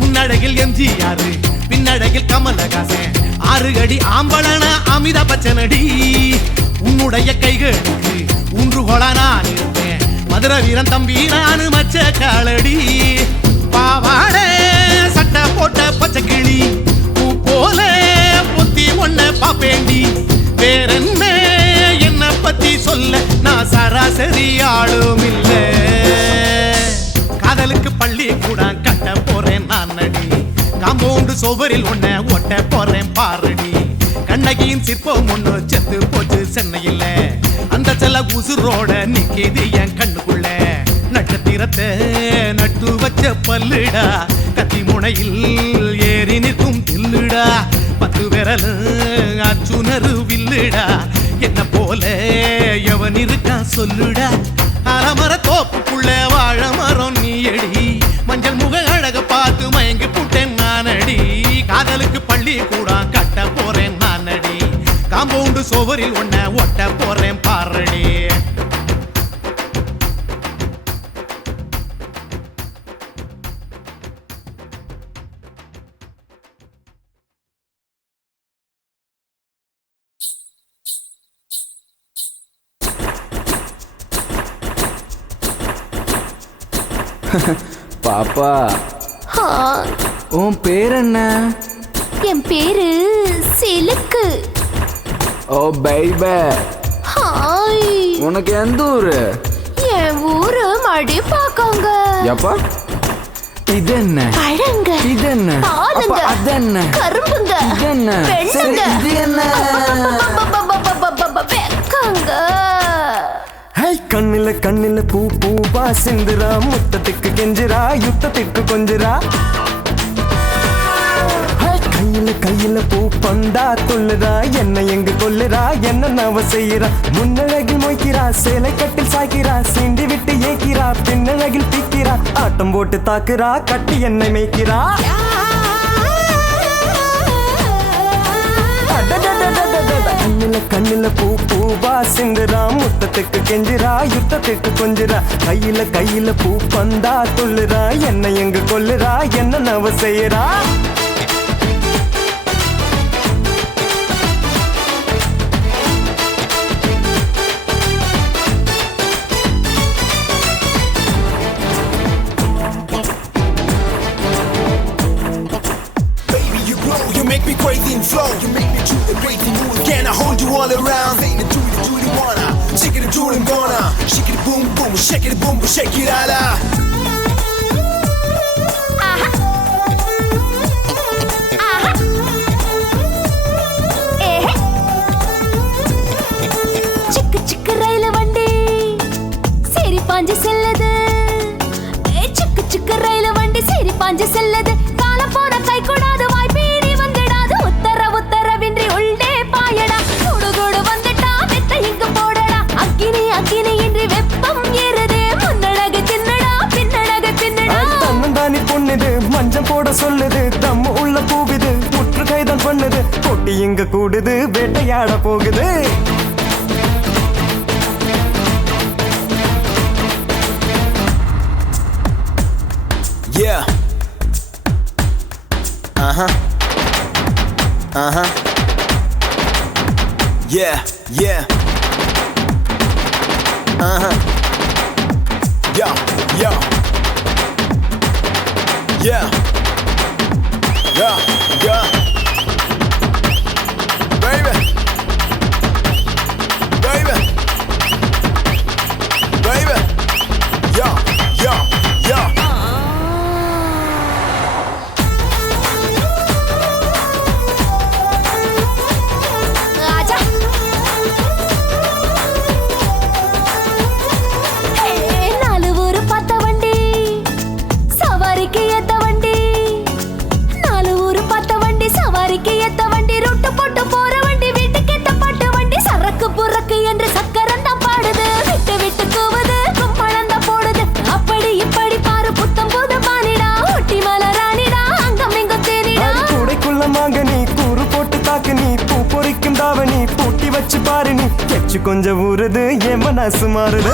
முன்னடகில் எம்ஜிஆர், பின்னடகில் கமலஹாசன், 6 அடி ஆம்பளன அமிதாப் பச்சனடி. உன்னுடைய கைகளுக்கு ஊன்றுகோல நான் இருப்பேன், மதுரை வீரன் தம்பி நானு மச்ச காலடி. பாவாட சட்டை போட்ட பச்சை கிளி பூ போல பொத்தி ஒன்ன பாப்பேண்டி. வேறென்ன என்ன பத்தி சொல்ல நான் சராசரி ஆளும் இல்ல. காதலுக்கு பள்ளி கூட கட்ட போறேன் நானடி, காம்பவுண்டு சோவரில் ஒன்ன ஒட்ட போறேன் பாரடி. கண்ணகியின் சிற்பம் ஒண்ணு செத்து போச்சு சென்னையில், அந்த செல்ல உசுரோட நிக்கிது என் கண்ணுக்குள்ள. நட்சத்திரத்தை நட்டு வச்ச பல்லுடா, கத்தி முனையில் ஏறி நிற்கும் தில்லுடா. 10 விரல் அச்சுணரு வில்லுடா, என்ன போல எவன் இருக்கான் சொல்லுடா. அலமர தோப்புக்குள்ள வாழ மரம் நீ அடி, மஞ்சள் முக அழக பார்த்து மயங்கி புட்டேன் நானடி. காதலுக்கு பள்ளி சோவரில் உன்னை ஒட்ட போறேன் பாரடி. பாப்பா, ஹாய். உன் பேர் என்ன? என் பேரு சிலுக்கு. ஓ பைபே. ஹாய். உனக்கு எந்த ஊரு? என் ஊரு மடிப்பாக்கங்க. எப்பா இது என்ன? பழங்க. இது என்ன? பாலுங்க. அது என்ன? கரும்புங்க. இது என்ன? பெண்ணுங்க. இது என்ன? வெக்கங்க. கண்ணில கண்ணில பூ பூவா சிந்துரா, முத்தத்துக்கு கெஞ்சிரா, யுத்தத்துக்கு கொஞ்சிரா. கையில கையில பூ பந்தா துள்ளுறா, என்ன எங்க கொல்லுறா, என்ன நவ செய்யறா. முன்னழகில் மொய்க்கிறா, சேலை கட்டில் சாய்க்கிறா, சீண்டி விட்டு ஏக்கிறா, பின்னழகில் பிக்கிறா, ஆட்டம் போட்டு தாக்குறா, கட்டி என்னை மேய்க்கிறா. கண்ணில கண்ணில பூ பூவா சிந்துரா, முத்தத்துக்கு கெஞ்சிரா, யுத்தத்துக்கு கொஞ்சிரா. கையில கையில பூ பந்தா துள்ளுறா, என்ன எங்க கொல்லுறா, என்ன நவ செய்யறா. Me crazy and flow, you make me do the great thing. Can I hold you all around? Say the do the wanna. Shake it, do it, gonna. Shake it, boom, boom, shake it, boom, boom, shake it, ala. சிக்கு சிக்கு ரயில் வண்டி சரி பாஞ்சு செல்லது. சிக்கு சிக்கு ரயில் வண்டி சரி பாஞ்சு செல்லது. காலம் போன கை கூடாது, வாய்ப்பீடி வந்துடாது. உத்தரவின்றி உள்ளே பாயடா. கூடு கூடு வந்துட்டா வெத்த இங்கு போடடா. அக்கினி அக்கினி இன்றி வெப்பம் ஏறுதே. முன்னழகு தின்னடா, பின்னழகு தின்னடா. தன்னந்தானி பொண்ணுது, மஞ்சம் போட சொல்லுது, தம்மு உள்ள பூவிது, முற்று கைதான் பண்ணுது, கொட்டி இங்க கூடுது, வேட்டையாட போகுது. Yeah. Yeah, yeah. Yo, yo. Yeah. Yeah, yeah. Baby. Baby. Baby. Yo, yo, yo. கொஞ்சம் ஊறுது, என் மனசு மாறுது.